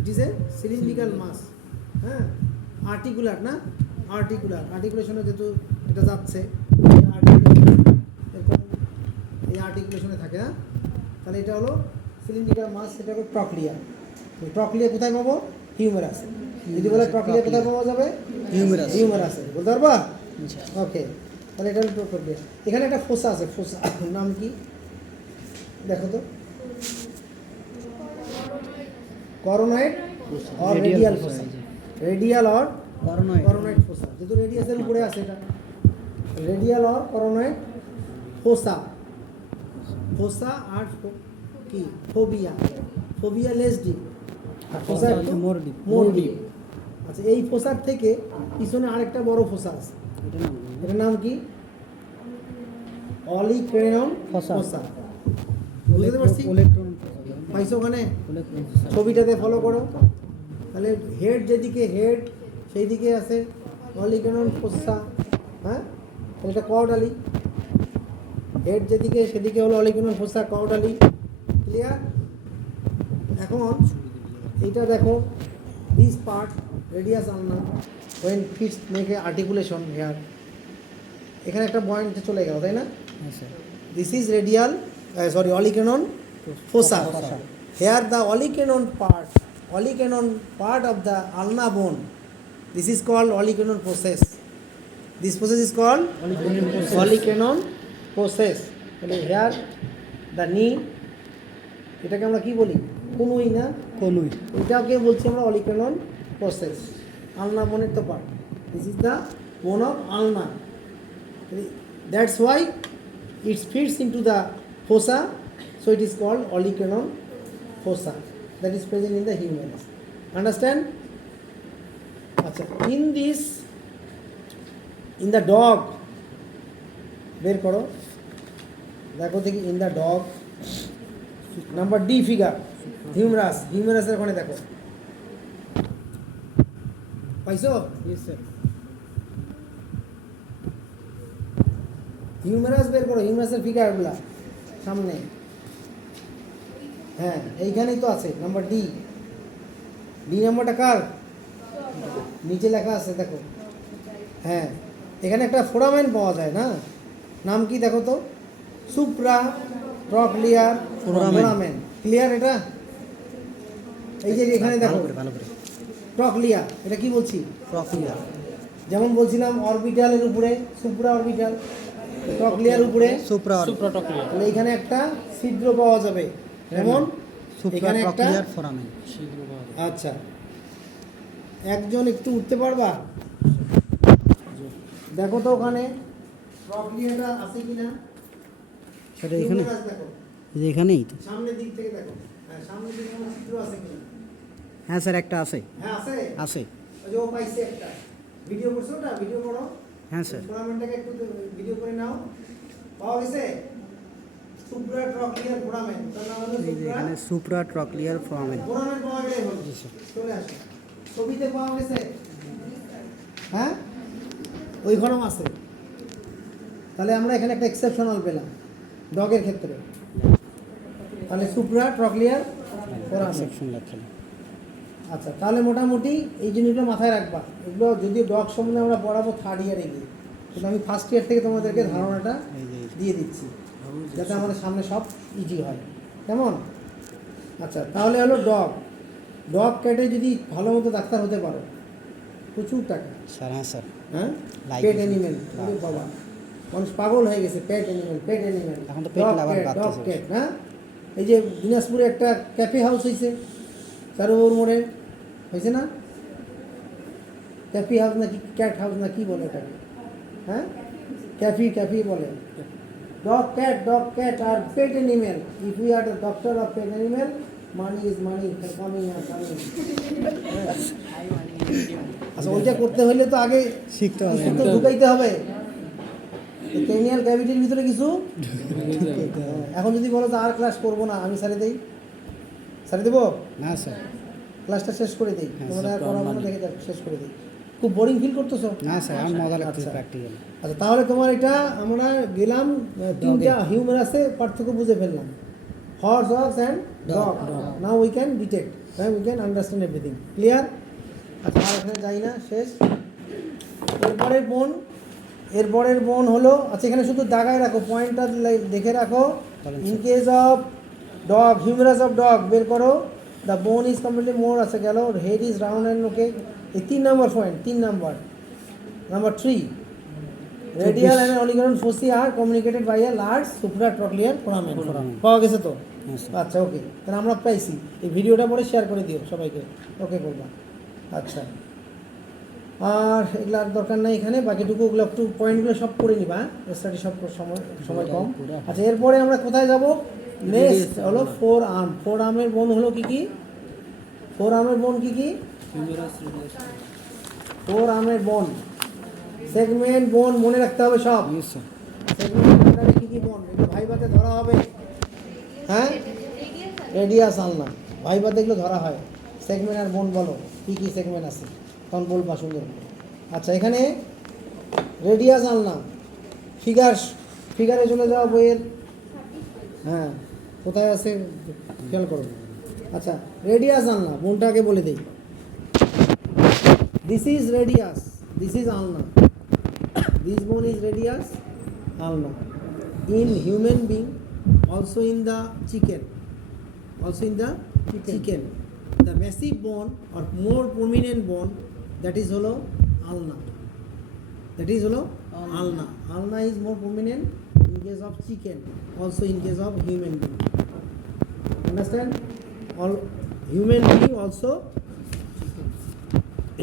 it is a cylindrical mass. হ্যাঁ, আর্টিকুলার না, আর্টিকুলেশনে যেহেতু এটা যাচ্ছে এই আর্টিকুলেশনে থাকে না, তাহলে এটা হলো সিলিন্ড্রিক্যাল মাস, সেটা হলো ট্রকলিয়া। ট্রকলিয়া কোথায় পাবো? হিউমেরাস। যদি বলে ট্রকলিয়া কোথায় পাওয়া যাবে? হিউমেরাসে। বলতে পারবা? ওকে, তাহলে এটা হলো ট্রকলিয়া। এখানে একটা ফোসা আছে, ফোসা নাম কি দেখো তো? Coronoid or radial fossa, radial or coronoid fossa, যেহেতু রেডিয়াসের উপরে আছে এটা, radial or coronoid fossa. Fossa আর কি ফোবিয়া, ফোবিয়া লেস ডিপ আর ফোসা একটু মোর ডিপ। আচ্ছা, এই ফোসার থেকে পিছনে আরেকটা বড় ফোসা আছে, এটার নাম কি? অলিক্রেনন ফোসা। বুঝতে পারছি? পাইছো ওখানে ছবিটাতে ফলো করো। তাহলে হেড যেদিকে হেড সেই দিকে আছে অলিক্রেনন ফোসা। হ্যাঁ, এটা কর্ডালি, হেড যেদিকে সেদিকে হলো অলিক্রেনন ফোসা, কর্ডালি। ক্লিয়ার? এখন এইটা দেখো, দিস পার্ট রেডিয়াস আলনা when fixed make a articulation here, এখানে একটা পয়েন্ট চলে গেল, তাই না? This is radial, sorry olecranon fossa. Here the olecranon part of the ulna bone, this is called olecranon process. This process is called olecranon process. Here the knee, এটাকে আমরা কি বলি? কনুই না? কনুই। এটাকে বলছি আমরা olecranon process. আলনা বোনের তো part, this is the bone of ulna, that's why it fits into the fossa, so it is called olecranon fossa, that is present in the humerus. Understand? আচ্ছা, in the dog বের করো, দেখো দেখি in the dog number D figure, হিউমেরাসের ওখানে দেখো, পাইছো? Humerus বের করো, হিউমেরাসের ফিগারগুলা সামনে। হ্যাঁ, এইখানেই তো আছে নাম্বার ডি। ডি নাম্বারটা কার? নিচে লেখা আছে দেখো। হ্যাঁ, এখানে একটা ফোরামেন পাওয়া যায় না, নাম কি দেখো তো? Supra trochlear foramen. ক্লিয়ার? এটা এই যে এখানে দেখো ট্রকলিয়া, এটা কি বলছি? ট্রকলিয়া। যেমন বলছিলাম অরবিটালের উপরে সুপ্রা অরবিটাল, ট্রকলিয়ার উপরে সুপ্রা ট্রকলিয়া। তাহলে এখানে একটা ছিদ্র পাওয়া যাবে, যেমন এখানে একটা ফোরামেন। আচ্ছা, একজন একটু উঠতে পারবা? দেখো তো ওখানে ট্রকলিয়াটা আছে কিনা সেটা এখানে, দেখো এখানেই তো সামনের দিক থেকে দেখো। হ্যাঁ, সামনের দিকে কোনো ছিদ্র আছে কিনা? হ্যাঁ স্যার, একটা আছে। হ্যাঁ আছে। ওই যে ও পাইছে একটা ভিডিও করছো না, ভিডিও করো, হ্যাঁ স্যার। ফোরামেনটাকে একটু ভিডিও করে নাও। পাওয়া গেছে সুপ্রা ট্রক্লিয়ার ফোরামেন, তার নাম হলো এই যে সুপ্রা এখানে সুপ্রা ট্রক্লিয়ার ফোরামেন। ফোরামেন পাওয়া গেলে হলো। চলে আসো, ছবিতে পাওয়া গেছে, হ্যাঁ ওই ঘরম আছে। তাহলে আমরা এখানে একটা এক্সেপশনাল পেলাম ডগের ক্ষেত্রে। তাহলে সুপ্রা ট্রক্লিয়ার ফোরামেন। সেকশন লেখা। আচ্ছা, তাহলে মোটামুটি এই জিনিসগুলো মাথায় রাখবা। এগুলো যদি ডগ সম্বন্ধে আমরা পড়াবো থার্ড ইয়ারে গিয়ে, কিন্তু আমি ফার্স্ট ইয়ার থেকে তোমাদেরকে ধারণাটা দিয়ে দিচ্ছি যাতে আমাদের সামনে সব ইজি হয়। কেমন? আচ্ছা, তাহলে হলো ডগ। ডগ ক্যাটে যদি ভালো মতো ডাক্তার হতে পারো, প্রচুর টাকা। স্যার হ্যাঁ স্যার। হ্যাঁ, Like পেট it. অ্যানিমেল, বাবা মানুষ পাগল হয়ে গেছে। পেট অ্যানিমেল, পেট অ্যানিমেল, এখন তো pet lover ডগ বাড়তেছে। ক্যাট। হ্যাঁ, এই যে দিনাজপুরে একটা ক্যাফে হাউস হয়েছে চারুবাবুর মোড়ে, হয়েছে না? ক্যাফি হাউস নাকি ক্যাট হাউস না কি বলে এটাকে? হ্যাঁ, ক্যাফি বলে। ডগ ক্যাট আর pet animal. If you are the doctor of pet animal, money is money, coming আর কামিং। আচ্ছা, ওইটা করতে হলে তো আগে শিখতে হবে। কিছু তো ঢুকাইতে হবে। ক্রেনিয়াল ক্যাভিটির ভিতরে কিছু। এখন যদি বলো তো আর ক্লাস করবো না, আমি সারি দেবো, না স্যার। ক্লাসটা শেষ করে দিই। হ্যাঁ, তোমরা আর স্যার, পড়াবো না, মানে- দেখে যাক, শেষ করে দিই। খুব বোরিং ফিল করতেছো? না স্যার, আমার মজা লাগতেছে আচ্ছা। প্র্যাকটিক্যাল। আচ্ছা, তাহলে তোমার এটা আমরা গেলাম তিনটা হিউম্যারাসে পার্থক্য বুঝে ফেললাম, horse, ox and dog. Now we can detect, we can understand everything. Clear? আচ্ছা, আর এখানে যাই না, শেষ। এরপরের বোন হলো, আচ্ছা এখানে শুধু দাগায় রাখো, পয়েন্টটা দেখে রাখো। In case of dog, humerus of dog বের করো। The bone is completely more, আছে গেল। Head is round and okay. এই 3 number point, 3 number. Number 3, radial and olecranon fossae are communicated by a large supratrochlear foramen. পাওয়া গেছে তো? হ্যাঁ sir. আচ্ছা, ওকে, তাহলে আমরা পাইছি। এই ভিডিওটা পরে শেয়ার করে দিও সবাইকে, ওকে করবা। আচ্ছা, আর এগুলো আর দরকার নাই এখানে, বাকিটুকু ওগুলো একটু পয়েন্টগুলো সব করে নিবা, স্টাডি সব সময় কম। আচ্ছা, এরপরে আমরা কোথায় যাব? নেক্সট হলো ফোর আর্ম। ফোর আর্মের বোন হলো কি? ফোর আর্মের বোন কি? ফোর আর্মের বোন, সেগমেন্ট বোন মনে রাখতে হবে সব। সেগমেন্ট আন্ডারে কি বোন, এগুলো ভাইবাতে ধরা হবে। হ্যাঁ, রেডিয়াস আলনা, ভাইবাতে এগুলো ধরা হয়। সেগমেন্ট আর বোন বলো কি সেগমেন্ট আছে, তখন বলবা সুন্দর করে। আচ্ছা, এখানে রেডিয়াস আলনা, ফিগারে চলে যাওয়া বইয়ের। হ্যাঁ, কোথায় আছে খেয়াল করো। আচ্ছা, রেডিয়াস আলনা, বোনটাকে বলে দেই। This is radius, this is আলনা, দিস বোন ইজ রেডিয়াস আলনা। In human being, also in the chicken, the massive bone or more prominent bone, that is holo ulna. Ulna is more prominent in case of chicken, also in case of human being. Understand? All human being also.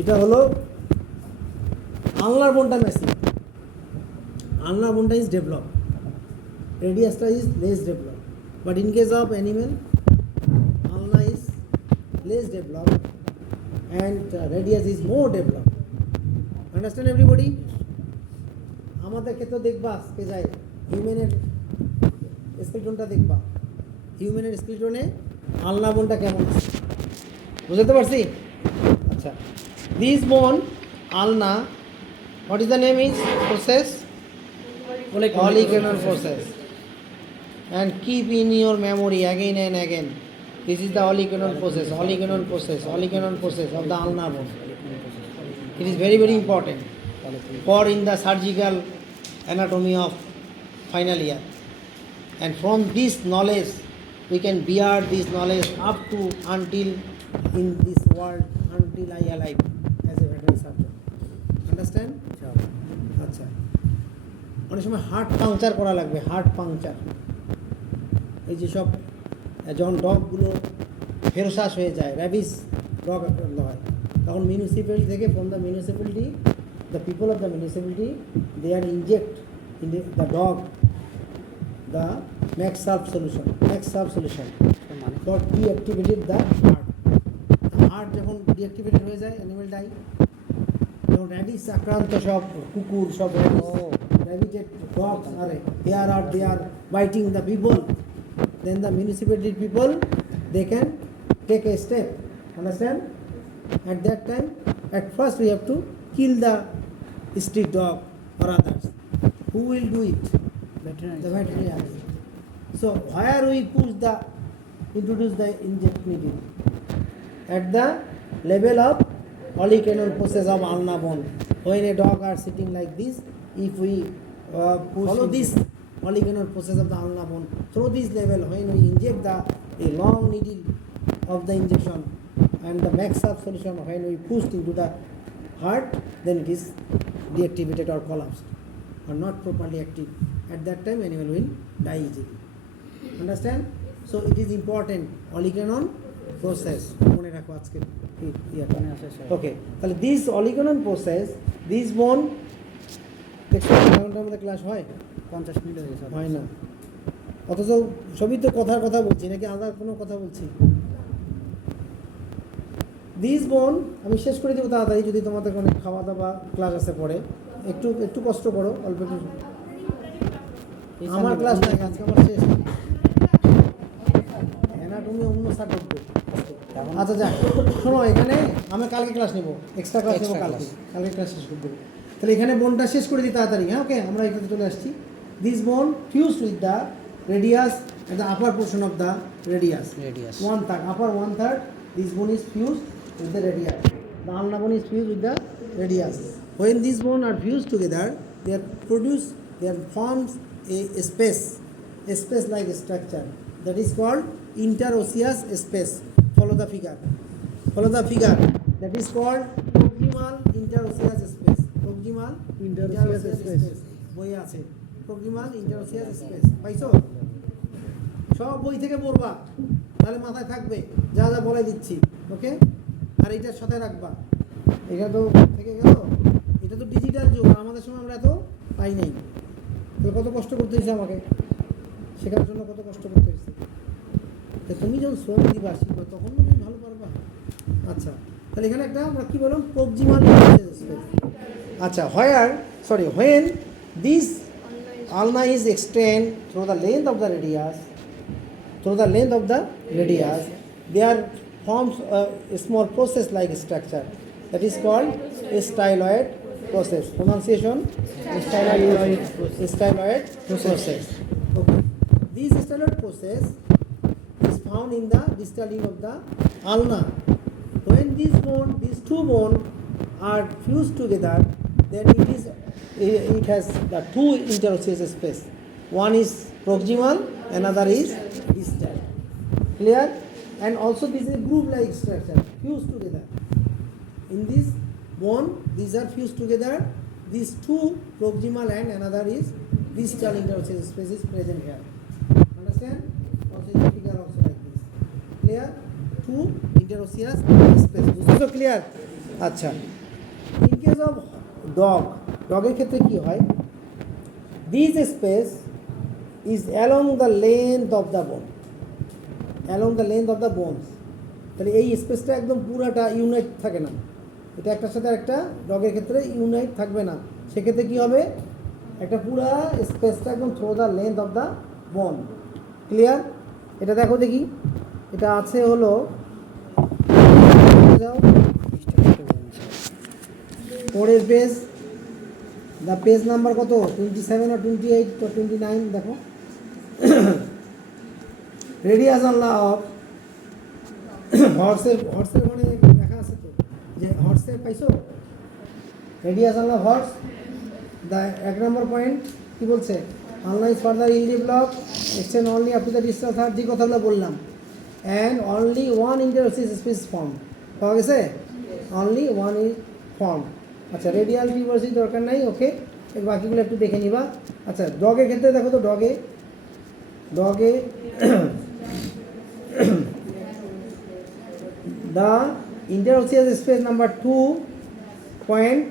এটা হলো আলনার বোনটা massive, আলনার বোনটা is develop, রেডিয়াসটা is less develop, but in case of animal ulna is less developed and radius is more developed. Understand everybody? আমাদের ক্ষেত্রে দেখবা আজকে যাই হিউম্যানের স্কেলটনটা দেখবা, হিউম্যানের স্কেলটনে আলনা বোনটা কেমন আছে, বুঝতে পারছি? আচ্ছা, দিস বোন আলনা, what is the name is process? Oligoclonal process. And keep in your memory again and again. This is the oligoclonal process of the ulnar bone. It is very, very important for in the surgical anatomy of final year. And from this knowledge, we can bear this knowledge up to until in this world, until I alive as a veterinary surgeon. Understand? আচ্ছা, অনেক সময় heart puncture করা লাগবে, heart puncture. এই যে সব যখন ডগগুলো ferocious হয়ে যায়, র্যাবিস ডগ আক্রান্ত হয়, তখন মিউনিসিপ্যালিটি থেকে, from the municipality, the people of the municipality, they are inject in the dog the max salve solution for deactivated the heart. Heart যখন ডিঅ্যাক্টিভেটেড হয়ে যায়, অ্যানিমেল ডাই, যেমন র্যাডিস আক্রান্ত সব কুকুর সব র্যাবিটেড ডগস আর হিয়ার আর they are biting the people, then the municipality people they can take a step, understand? At that time, at first we have to kill the street dog or others. Who will do it? The veterinarian. So where we introduce the inject needle? At the level of polycanal process of ulna bone. When a dog are sitting like this, if we follow this polycanal process of the ulna bone through this level, when we inject a long needle of the injection and the max up solution, when we pushed into the heart, then it is deactivated or collapsed or not properly active. At that time, animal will die easily. Understand? So it is important oligonon process. মনে রাখো আজকে ওকে তাহলে this অলিগোনন process this বোন দেখো ঘন্টার মধ্যে class হয় 50 minute হয়ে গেছে হয় না, অথচ সবই তো কথার কথা বলছি নাকি আলাদা কোনো কথা বলছি? দিস বোন আমি শেষ করে দেবো তাড়াতাড়ি, যদি তোমাদের কোনো খাওয়া দাওয়া ক্লাস আছে পরে একটু একটু কষ্ট করো, অল্প একটু। আমার ক্লাস নাই আজকে, আমার শেষ। তুমি অন্য স্যার করবে। আচ্ছা যাক, শোনো এখানে আমি কালকে ক্লাস নেব, এক্সট্রা ক্লাস নেব কালকে, কালকে ক্লাস শেষ করে দেবো। তাহলে এখানে বোনটা শেষ করে দিই তাড়াতাড়ি। হ্যাঁ ওকে, আমরা এখানে চলে আসছি। দিস বোন fused with the radius at the upper portion of the radius. 1/3 upper 1/3 this bone is fused with the radius. The ulna bone is fused with the radius. When these bone are fused together, they forms a space like structure that is called interosseous space. Follow the figure. That is called proximal interosseous space. Proximal interosseous space. বই আছে proximal interosseous space, পাইছো? সব বই থেকে পড়বা, তাহলে মাথায় থাকবে যা যা বলে দিচ্ছি। ওকে, আর এটার সাথে রাখবা। এটা তো থেকে গেল, এটা তো ডিজিটাল যুগ, আমাদের সময় আমরা এত পাই নাই। তাহলে কত কষ্ট করতে হয়েছে আমাকে শেখার জন্য, কত কষ্ট করতে হয়েছে। তুমি যখন শ্রম দিবা শিখবা তখন না তুমি ভালো পারবা। আচ্ছা, তাহলে এখানে একটা আমরা কি বললাম, প্রক্সিমাল স্পেস। আচ্ছা, when this ulna is extend through the length of the radius, there forms a small process like structure that is called a styloid process. Pronunciation, styloid process. Okay, this styloid process is found in the distal end of the ulna. When these two bone are fused together, then it has the two interosseous space. One is proximal, another is distal. Clear? And also this is a groove-like structure fused together. In this bone, these are fused together. These two proximal and another is distal interosseous space is present here. Understand? Also the figure also like this. Clear? Two interosseous space. So clear? আচ্ছা, in case of ডগের ক্ষেত্রে কি হয়, this space is along the length of the bone, তাহলে এই স্পেসটা একদম পুরাটা unite থাকে না, এটা একটার সাথে একটা ডগের ক্ষেত্রে ইউনাইট থাকবে না। সেক্ষেত্রে কি হবে, একটা পুরা স্পেসটা একদম through the length of the bone. Clear? এটা দেখো দেখি, এটা আছে হলো পরের পেজ, দ্য পেজ নাম্বার কত, 27 or 28 or 29 দেখো। রেডিয়াস আল্লাহ অফ হর্সের মানে দেখা আছে তো, যে হর্সের পাইছো radius ulna horse. The 1 number point কি বলছে, ulna is further ill develop extend only up to the distal third, যে কথাগুলো বললাম। And only one interosseous space form পাওয়া গেছে, অনলি ওয়ান ইজ ফর্ম। আচ্ছা, রেডিয়াল টিউবারসি দরকার নাই, ওকে, এর বাকিগুলো একটু দেখে নিবা। আচ্ছা, ডগের ক্ষেত্রে দেখো তো, ডগে the interosseous space number 2 point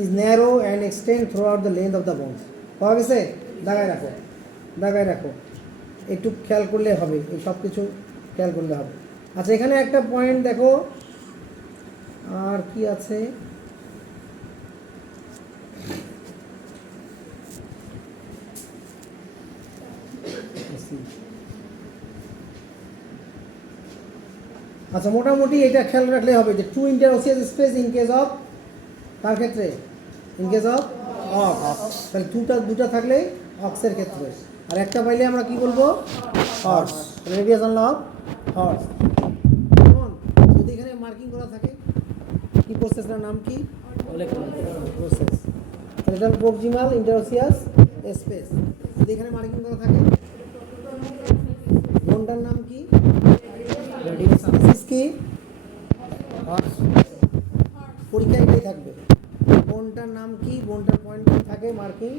is narrow and extend throughout the length of the bones. পাওয়া গেছে? দাগায় রাখো, একটু খেয়াল করলে হবে, এই সব কিছু খেয়াল করলে হবে। আচ্ছা, এখানে একটা পয়েন্ট দেখো, আর কি আছে, সি। আচ্ছা, মোটামুটি এটা খেয়াল রাখলে হবে যে two interosseous space in case of, তার ক্ষেত্রে ইন কেস অফ অক্স, তাহলে দুটা থাকলেই অক্সের ক্ষেত্রে, আর একটা পাইলে আমরা কি বলবো, horse. Radius on of horse. এখন যদি এখানে মার্কিং করা থাকে, কি প্রসেসটার নাম কি, প্রসেস, তাহলে এটা প্রক্সিমাল ইন্টারওসিয়াস স্পেস। যদি এখানে মার্কিং করা থাকে, বোনটার নাম কি, রেডিয়াস কি, হর্স। পরীক্ষা এটাই থাকবে, বোনটার নাম কি, বোনটার পয়েন্ট থাকে মার্কিং,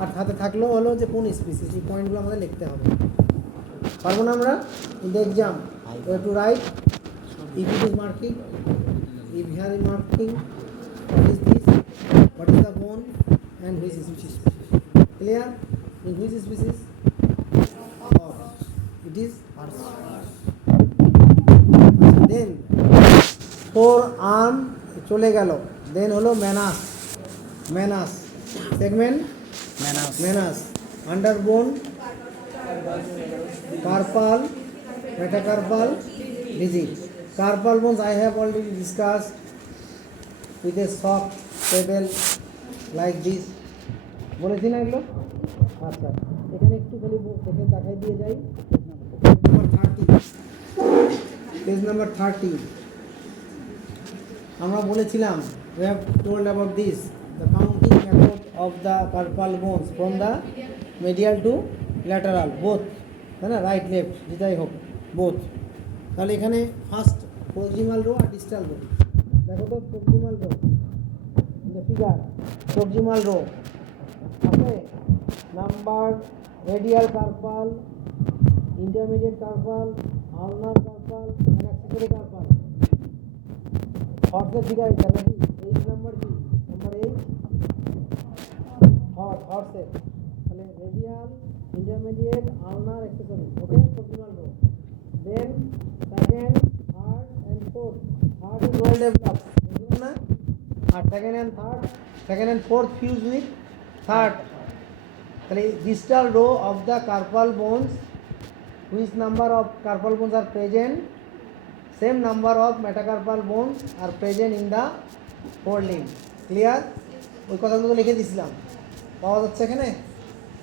আর হাতে থাকলেও হলো যে কোন স্পিসিস, এই পয়েন্টগুলো আমাদের লিখতে হবে। পারবো না আমরা? In the exam you have to write if it is marking, if here is marking, what is the bone and which species. Clear? In which species? Horse. It is horse. Then four arm চলে গেল, দেন হলো ম্যানাস, ম্যানাস segment, ম্যানাস আন্ডারবোন, carpal, metacarpal, digit. Carpal bones I have already discussed with a soft table like this. বলেছি না এগুলো? আচ্ছা, এখানে একটু খালি দেখে দেখাই দিয়ে যাই। নাম্বার 30, পেজ নাম্বার 30 আমরা বলেছিলাম, we have told about this, the counting method of the carpal bones from the medial to lateral, both, তাই না, রাইট লেফট যেটাই হোক, বোথ। তাহলে এখানে ফার্স্ট প্রক্সিমাল রো আর ডিস্টাল রো, দেখো তো proximal row, figure proximal row আছে, number radial carpal, intermediate carpal, ulnar carpal, accessory carpal. হর্সের ফিগার এটা নাকি, 8 নাম্বার কি, নাম্বার 8 হর্সের, তাহলে radial, intermediate, ulnar, accessory. Okay, proximal row. Then second, third, and fourth. Third is well developed. Second and fourth fuse with third. The distal row of the carpal bones, which number of carpal bones are present, same number of metacarpal bones are present in the forelimb. Clear? ওই কথাগুলো লিখে দিছিলাম, পাওয়া যাচ্ছে এখানে,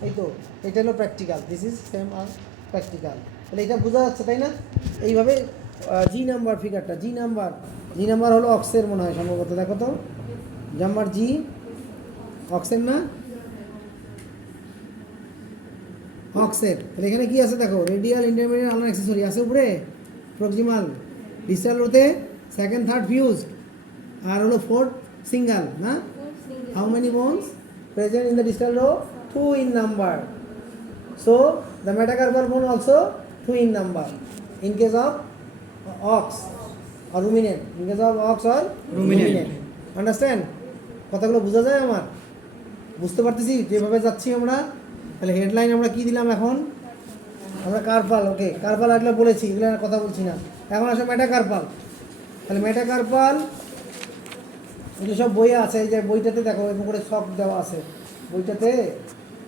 এই তো, এটা হলো প্র্যাকটিক্যাল, দিস ইজ সেম আর প্র্যাকটিক্যাল। তাহলে এটা বোঝা যাচ্ছে, তাই না? এইভাবে জি নাম্বার ফিগারটা, জি নাম্বার হলো অক্সের মনে হয় সম্ভবত, দেখো তো নাম্বার জি অক্সের না, অক্সের। তাহলে এখানে কি আছে দেখো, রেডিয়াল, ইন্টারমিডিয়েট, আলনার, অ্যাক্সেসরি আছে উপরে, প্রক্সিমাল, ডিস্টাল রোতে সেকেন্ড থার্ড ফিউজ, আর হলো ফোর্থ সিঙ্গেল না। How many bones present in the distal row? 2 in number. So the metacarpal bone also 2 in number in case of ox or ruminant, in case of ox or ruminant. Understand? কথাগুলো বোঝা যায় আমার? বুঝতে পারতেছি যেভাবে যাচ্ছি আমরা? তাহলে হেডলাইন আমরা কি দিলাম এখন? আমরা কার্পাল, ওকে, কার্পাল এগুলো বলেছি, এগুলো কথা বলছি না। এখন আসে মেটাকার্পাল। তাহলে মেটাকার্পাল এগুলো সব বইয়ে আছে, এই যে বইটাতে দেখো এরকম করে সব দেওয়া আছে, বইটাতে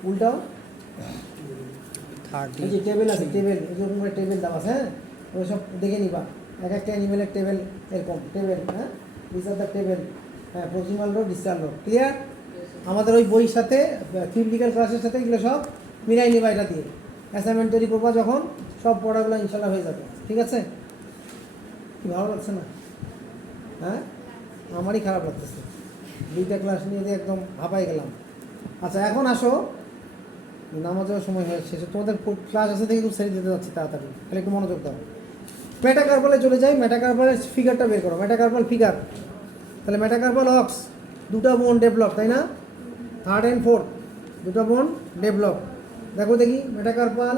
উল্টাও, এই যে টেবিল আছে, টেবিল এরকম করে টেবিল দেওয়া আছে, হ্যাঁ, ওই সব দেখে নিবা, এক একটা অ্যানিমেলের টেবিল এরকম টেবিল, হ্যাঁ, দিস আর দ্য টেবিল, হ্যাঁ, proximal row, distal row. Clear? আমাদের ওই বইয়ের সাথে থিওরিটিক্যাল ক্লাসের সাথে এগুলো সব মিলাই নিবা, এটা দিয়ে অ্যাসাইনমেন্ট তৈরি করবা যখন, সব পড়াগুলো ইনশাল্লাহ হয়ে যাবে। ঠিক আছে? কি ভালো লাগছে না? হ্যাঁ, আমারই খারাপ লাগতেছে, 2টা ক্লাস নিয়ে দিয়ে একদম ভাপাই গেলাম। আচ্ছা, এখন আসো, নামাজের সময় হয়ে শেষে, তোমাদের ক্লাস আছে থেকে খুব ছেড়ে দিতে যাচ্ছি তাড়াতাড়ি, তাহলে একটু মনোযোগ দাও। মেটাকার্পালে চলে যাই, মেটাকার্পালের ফিগারটা বের করো, মেটাকার্পাল ফিগার। তাহলে মেটাকার্পাল অক্স, 2টা বোন ডেভেলপ, তাই না, থার্ড অ্যান্ড ফোর্থ 2টা বোন ডেভেলপ। দেখো দেখি মেটাকার্পাল,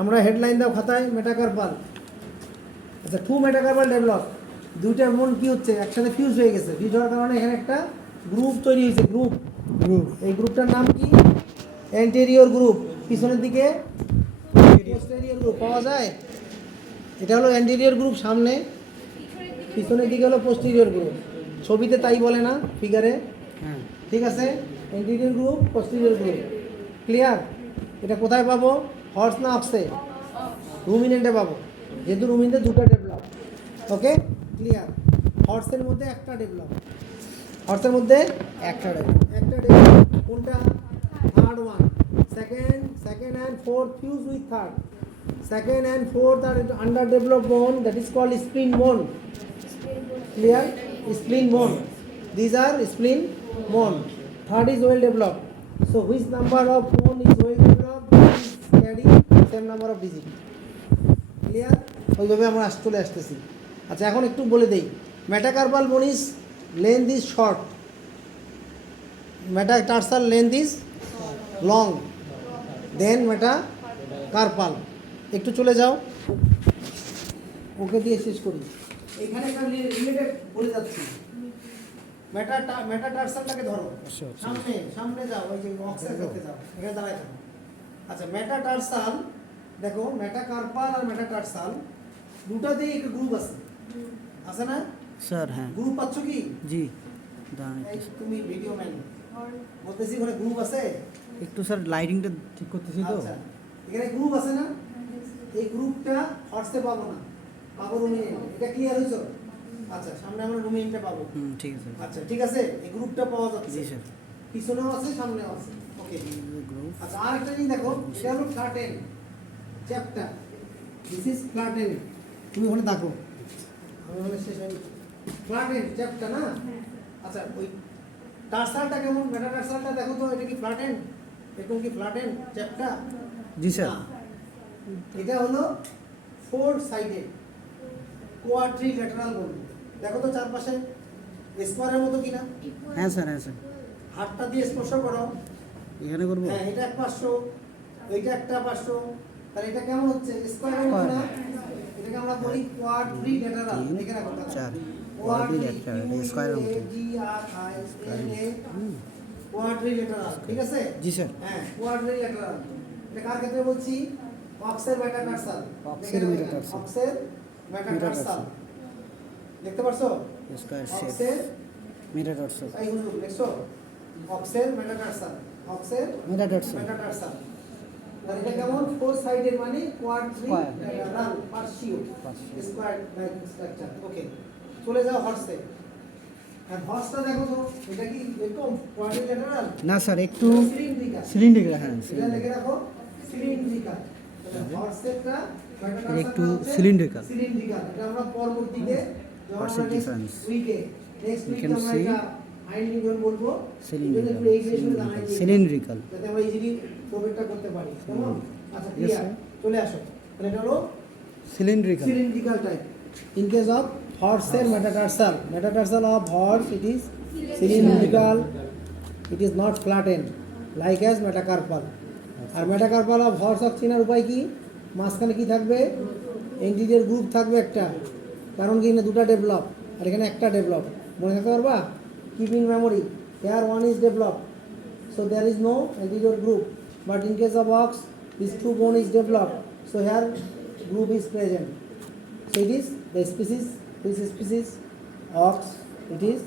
আমরা হেডলাইন দাও খাতায়, মেটাকার্পাল। আচ্ছা, 2 মেটাকার্পাল ডেভেলপ, 2টা বোন কি হচ্ছে, একসাথে ফিউজ হয়ে গেছে, ফিউজ হওয়ার কারণে এখানে একটা গ্রুপ তৈরি হয়েছে, গ্রুপ। এই গ্রুপটার নাম কি? Anterior group. পিছনের দিকে পোস্টেরিয়র গ্রুপ পাওয়া যায়, এটা হলো অ্যান্টেরিয়র গ্রুপ সামনে, পিছনের দিকে হলো পোস্টেরিয়র গ্রুপ। ছবিতে তাই বলে না, ফিগারে? ঠিক আছে, anterior group, posterior group. Clear? এটা কোথায় পাবো? হর্স না অক্সে? রুমিনেন্টে পাবো, যেহেতু রুমিনেন্টে দুটো ডেভেলপ। ওকে, ক্লিয়ার? হর্সের মধ্যে একটা ডেভেলপ, হর্সের মধ্যে একটা ডেভেলপ। কোনটা? Third one. Second and fourth fuse with third. Second and fourth are underdeveloped bone, that is called spleen bone. Clear? Spleen bone. These are spleen bone. Third is well developed. So which number of bone is well developed? Is carry same number of digit. Clear? ওইভাবে আমরা চলে আসতেছি। আচ্ছা, এখন একটু বলে দেই। Metacarpal bone is length is short, metatarsal length is long, then metacarpal. একটু চলে যাও, ওকে দিয়ে শেষ করি। এখানে একটা রিলেটেড বলে যাচ্ছি। মেটাটার্সালটাকে ধরো, সামনে যাও, ওই যে অক্সের কাছে যাও, এখানে দাঁড়ায় থাকো। আচ্ছা, মেটাটার্সাল দেখো, মেটাকার্পাল আর মেটাটার্সাল দুটাতেই একটা গ্রুপ আছে না স্যার? হ্যাঁ। গ্রুপ পাচ্ছ কি? জি, এই তুমি ভিডিও ম্যান বলতেছি, ওখানে গ্রুপ আছে। একটু স্যার লাইটিংটা ঠিক করতেছি তো। আচ্ছা, এখানে গ্রুপ আছে না? এই গ্রুপটা হর্সে পাবো না, পাবো রুমিনেন্ট। এটা ক্লিয়ার হয়েছে? আচ্ছা, সামনে আমরা রুমিনেন্টে পাবো। ঠিক আছে। আচ্ছা, ঠিক আছে, এই গ্রুপটা পাওয়া যাচ্ছে। জি স্যার। পিছনেও আছে, সামনেও আছে। ওকে, গ্রুপ। আচ্ছা, আর একটা জিনিস দেখো, এটা হলো flatten chapter. This is flatten. তুমি ওখানে দেখো, আমি ওখানে শেষ হয়নি। ফ্ল্যাটেন চ্যাপ্টার না? আচ্ছা, ওই টার্সালটা কেমন? মেটাটার্সালটা দেখো তো, এটা কি ফ্ল্যাটেন? এরকম কি ফ্ল্যাটেন চ্যাপ্টার? জি স্যার। এটা হলো ফোর সাইডেড কোয়াড্রিল্যাটারাল বোন। দেখো তো চারপাশে স্কোয়ারের মতো কিনা? হ্যাঁ স্যার, হ্যাঁ স্যার। হাতটা দিয়ে স্পর্শ করো। এখানে করবো? হ্যাঁ, এটা এক পার্শ্ব, ওইটা একটা পার্শ্ব। তাহলে এটা কেমন হচ্ছে? স্কোয়ারের মতো না? এটাকে আমরা বলি কোয়াড্রিল্যাটারাল। দেখে রাখো, চার কোয়াড্রিল্যাটারাল, স্কয়ারের মতো। কোয়াড্রিল্যাটারাল, ঠিক আছে? জি স্যার। হ্যাঁ, কোয়াড্রিল্যাটারাল। এটা কার ক্ষেত্রে বলছি? অক্সের মেটাটার্সাল। অক্সের মেটাটার্সাল। অক্সের মেটাটার্সাল দেখতে পারছো? স্কয়ার শেপ অক্সের মেটাটার্সাল। এই হুজুর দেখছো? অক্সের মেটাটার্সাল, অক্সের মেটাটার্সাল। মেটাটার্সাল। তাহলে এটা কেমন? ফোর সাইডের মানে কোয়াড্রিল্যাটারাল, পার্শিও স্কয়ার স্ট্রাকচার। ওকে, চলে যাও হর্সে। আর হর্সটা দেখো তো, এটা কি এরকম কোয়াড্রিল্যাটারাল? না স্যার, একটু সিলিন্ড্রিকাল। সিলিন্ড্রিক্যাল। হ্যাঁ, এটা লিখে রাখো, সিলিন্ড্রিকাল। হর্সেরটা এটা একটু সিলিন্ড্রিক্যাল। সিলিন্ড্রিকাল। এটা আমরা পরবর্তীতে Horsing difference. নেক্সট You উইকে can আমরা see এটা আইনলিগন বলবো। cylindrical. একটু এক্সপ্রেশন জানাই দিই, সিলিন্ড্রিক্যাল। যাতে আমরা ইজিলি প্রবলেমটা করতে পারি। কেমন? আচ্ছা, ক্লিয়ার? sir. চলে আসো। তাহলে এটা হলো cylindrical. cylindrical type. In case of horsehair metatarsal, metatarsal of horse, it is cylindrical. It is not flattened like as metacarpal. আর metacarpal of horse of চেনার উপায় কি? মাঝখানে কি থাকবে? এন্টিরিয়র গ্রুপ থাকবে একটা, কারণ কি না দুটো ডেভেলপ আর এখানে একটা ডেভেলপ। মনে থাকতে পারবা? Keep in memory, here one is develop, so there is no anterior group, but in case of ox, these two bone is developed, so here group is present. So it is the species, this species ox, it is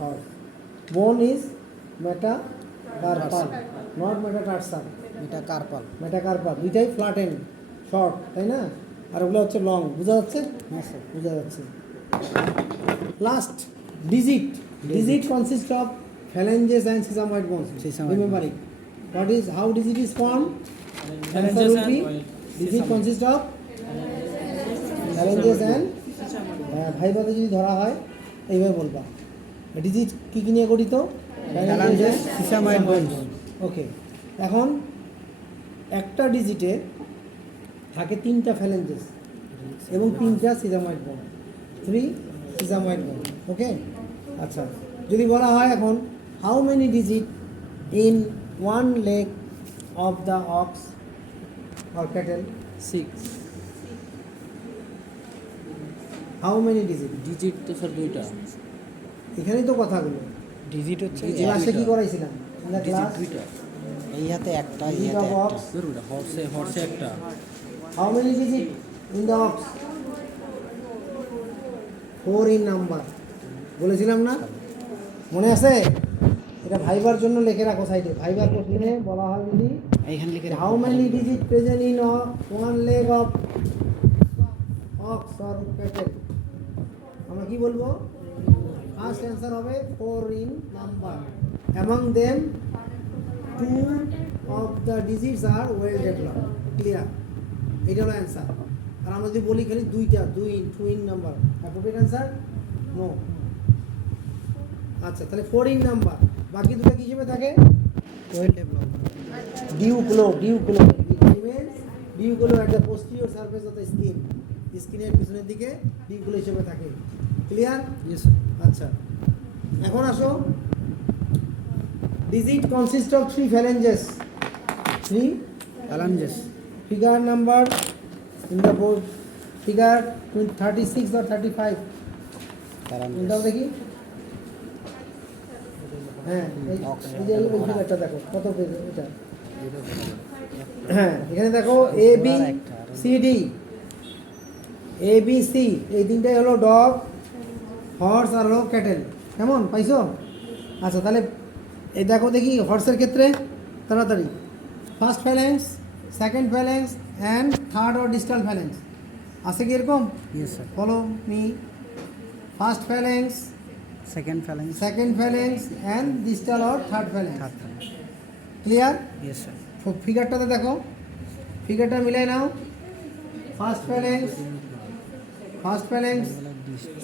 horse. Bone is metacarpal, not metatarsal. Metacarpal. Metacarpal দুইটাই flatten, short, তাই না? আর ওগুলো হচ্ছে long. বোঝা যাচ্ছে? হ্যাঁ sir. বোঝা যাচ্ছে। Last, digit. Digit consists of phalanges and sesamoid bones. Sesamoid Remember it. What is, how digit is formed? Answer Phalanges will be, and digit consists of phalanges and ভাইভাবে যদি ধরা হয় এইভাবে বলবা। ডিজিট কি কি নিয়ে গঠিত? Phalanges, sesamoid bones. ওকে, এখন একটা ডিজিটে থাকে তিনটা ফ্যালেঞ্জেস এবং তিনটা সিজাময়েড বোন, 3 সিজাময়েড বোন। ওকে, আচ্ছা, যদি বলা হয় এখন how many digit in one leg of the ox or cattle? 6 how many digit? Digit তো স্যার দুইটা। এখানেই তো কথাগুলো। ডিজিট হচ্ছে ক্লাসে কি করাইছিলাম? ডিজিট দুইটা। এই হাতে একটা, এই ডিজিট হাতে অফ একটা। অক্স, দুইটা হর্সে হর্সে একটা। how many digit in the ox? 4 in number. বলেছিলাম না? মনে আছে? এটা ভাইবার জন্য লিখে রাখো সাইডে। ভাইবার কোশ্চেনে বলা হয় যদি এইখানে লিখে how many digit present in one leg of ox or cattle, আমরা কি বলবো? ফার্স্ট অ্যান্সার হবে 4 in number, among them 2 of the digits are well developed. Clear? এটা হলো অ্যান্সার। আর আমরা যদি বলি খালি 2 in number, appropriate answer no. আচ্ছা, তাহলে 4 ইন নাম্বার, বাকি দুটো কি হিসেবে থাকে? Well develop. Dewclaw at the posterior surface of the skin, স্কিনের পিছনের দিকে ডিউক্লো হিসেবে থাকে। ক্লিয়ার? ইয়েস আচ্ছা, এখন আসো, digit consist of 3 phalanges, 3 অ্যালানজেস। figure number in the board, figure 36 or 35, কোনটাও দেখি। হ্যাঁ, এই যে এই ফিগারটা দেখো, কত পেজ এটা? হ্যাঁ, এখানে দেখো A B C D, A B C, এই তিনটাই হলো ডগ, হর্স আর হলো ক্যাটেল। কেমন পাইছো? আচ্ছা, তাহলে এই দেখো দেখি হর্সের ক্ষেত্রে তাড়াতাড়ি, first phalanx, second phalanx and third or distal phalanx আছে কি এরকম? Yes sir. Follow me, first phalanx, second phalanx. Second phalanx and distal or third phalanx. Third phalanx. Clear? Yes sir. ফিগারটাতে দেখো, ফিগারটা মিলাই নাও। First phalanx,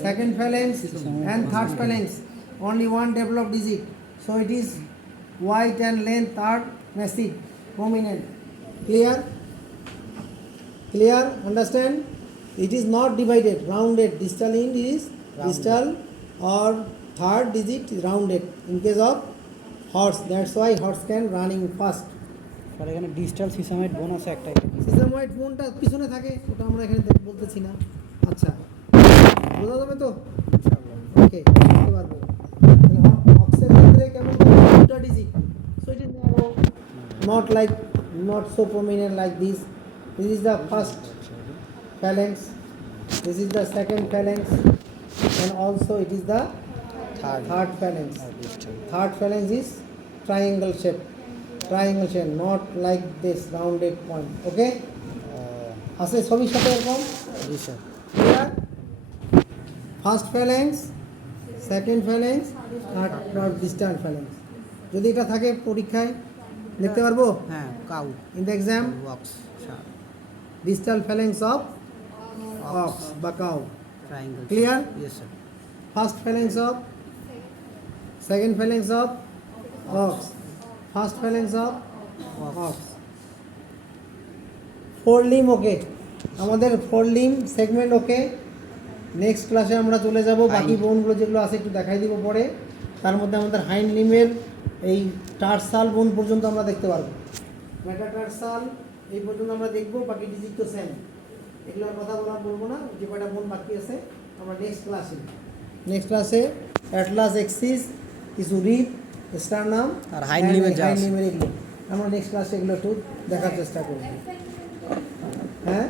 second phalanx and third phalanx, only one developed digit, so it is wide and length are massive, prominent. Clear? Understand? It is not divided, rounded. Distal end is distal or third digit is rounded in case of horse, that's why horse can running fast. Sir এখানে digital সিসামাইড বোন আছে একটা। সিসামাইড বোনটা পিছনে থাকে, ওটা আমরা এখানে বলতেছি না। আচ্ছা, বোঝা যাবে তো? ওকে, বুঝতে পারবো। অক্সের ক্ষেত্রে কেমন দুটো digit, so it is narrow, not so prominent like this. This is the first phalanx, this is the second phalanx, and also it is the third phalanx. Third phalanx is triangle shape, not like this rounded point. Okay, আছে সবই সাথে এরকম। জি sir. Clear? First phalanx, second phalanx, third distal phalanx. যদি এটা থাকে পরীক্ষায় লিখতে পারবো? হ্যাঁ, cow. In the exam, ox sir. Distal phalanx of ox বা cow. Triangle. Clear? Yes sir. First phalanx of, second phalanx of ox, first phalanx of ox. Four limb okay, আমাদের four limb segment okay. Next ক্লাসে আমরা চলে যাব, বাকি বোনগুলো যেগুলো আছে একটু দেখাই দিব পরে। তার মধ্যে আমাদের হাইন্ড লিমের এই টার্সাল বোন পর্যন্ত আমরা দেখতে পারবো, মেটাটার্সাল এই পর্যন্ত আমরা দেখবো, বাকি ডিজিট তো সেম, এগুলোর কথা বলবো না। যে কয়টা বোন বাকি আছে আমরা নেক্সট ক্লাসে অ্যাটলাস এক্সিস, কিছু রিপ, স্টারনাম আর হাইন্ড লিমের যা আছে এগুলো আমরা নেক্সট ক্লাসে এগুলো একটু দেখার চেষ্টা করব। হ্যাঁ,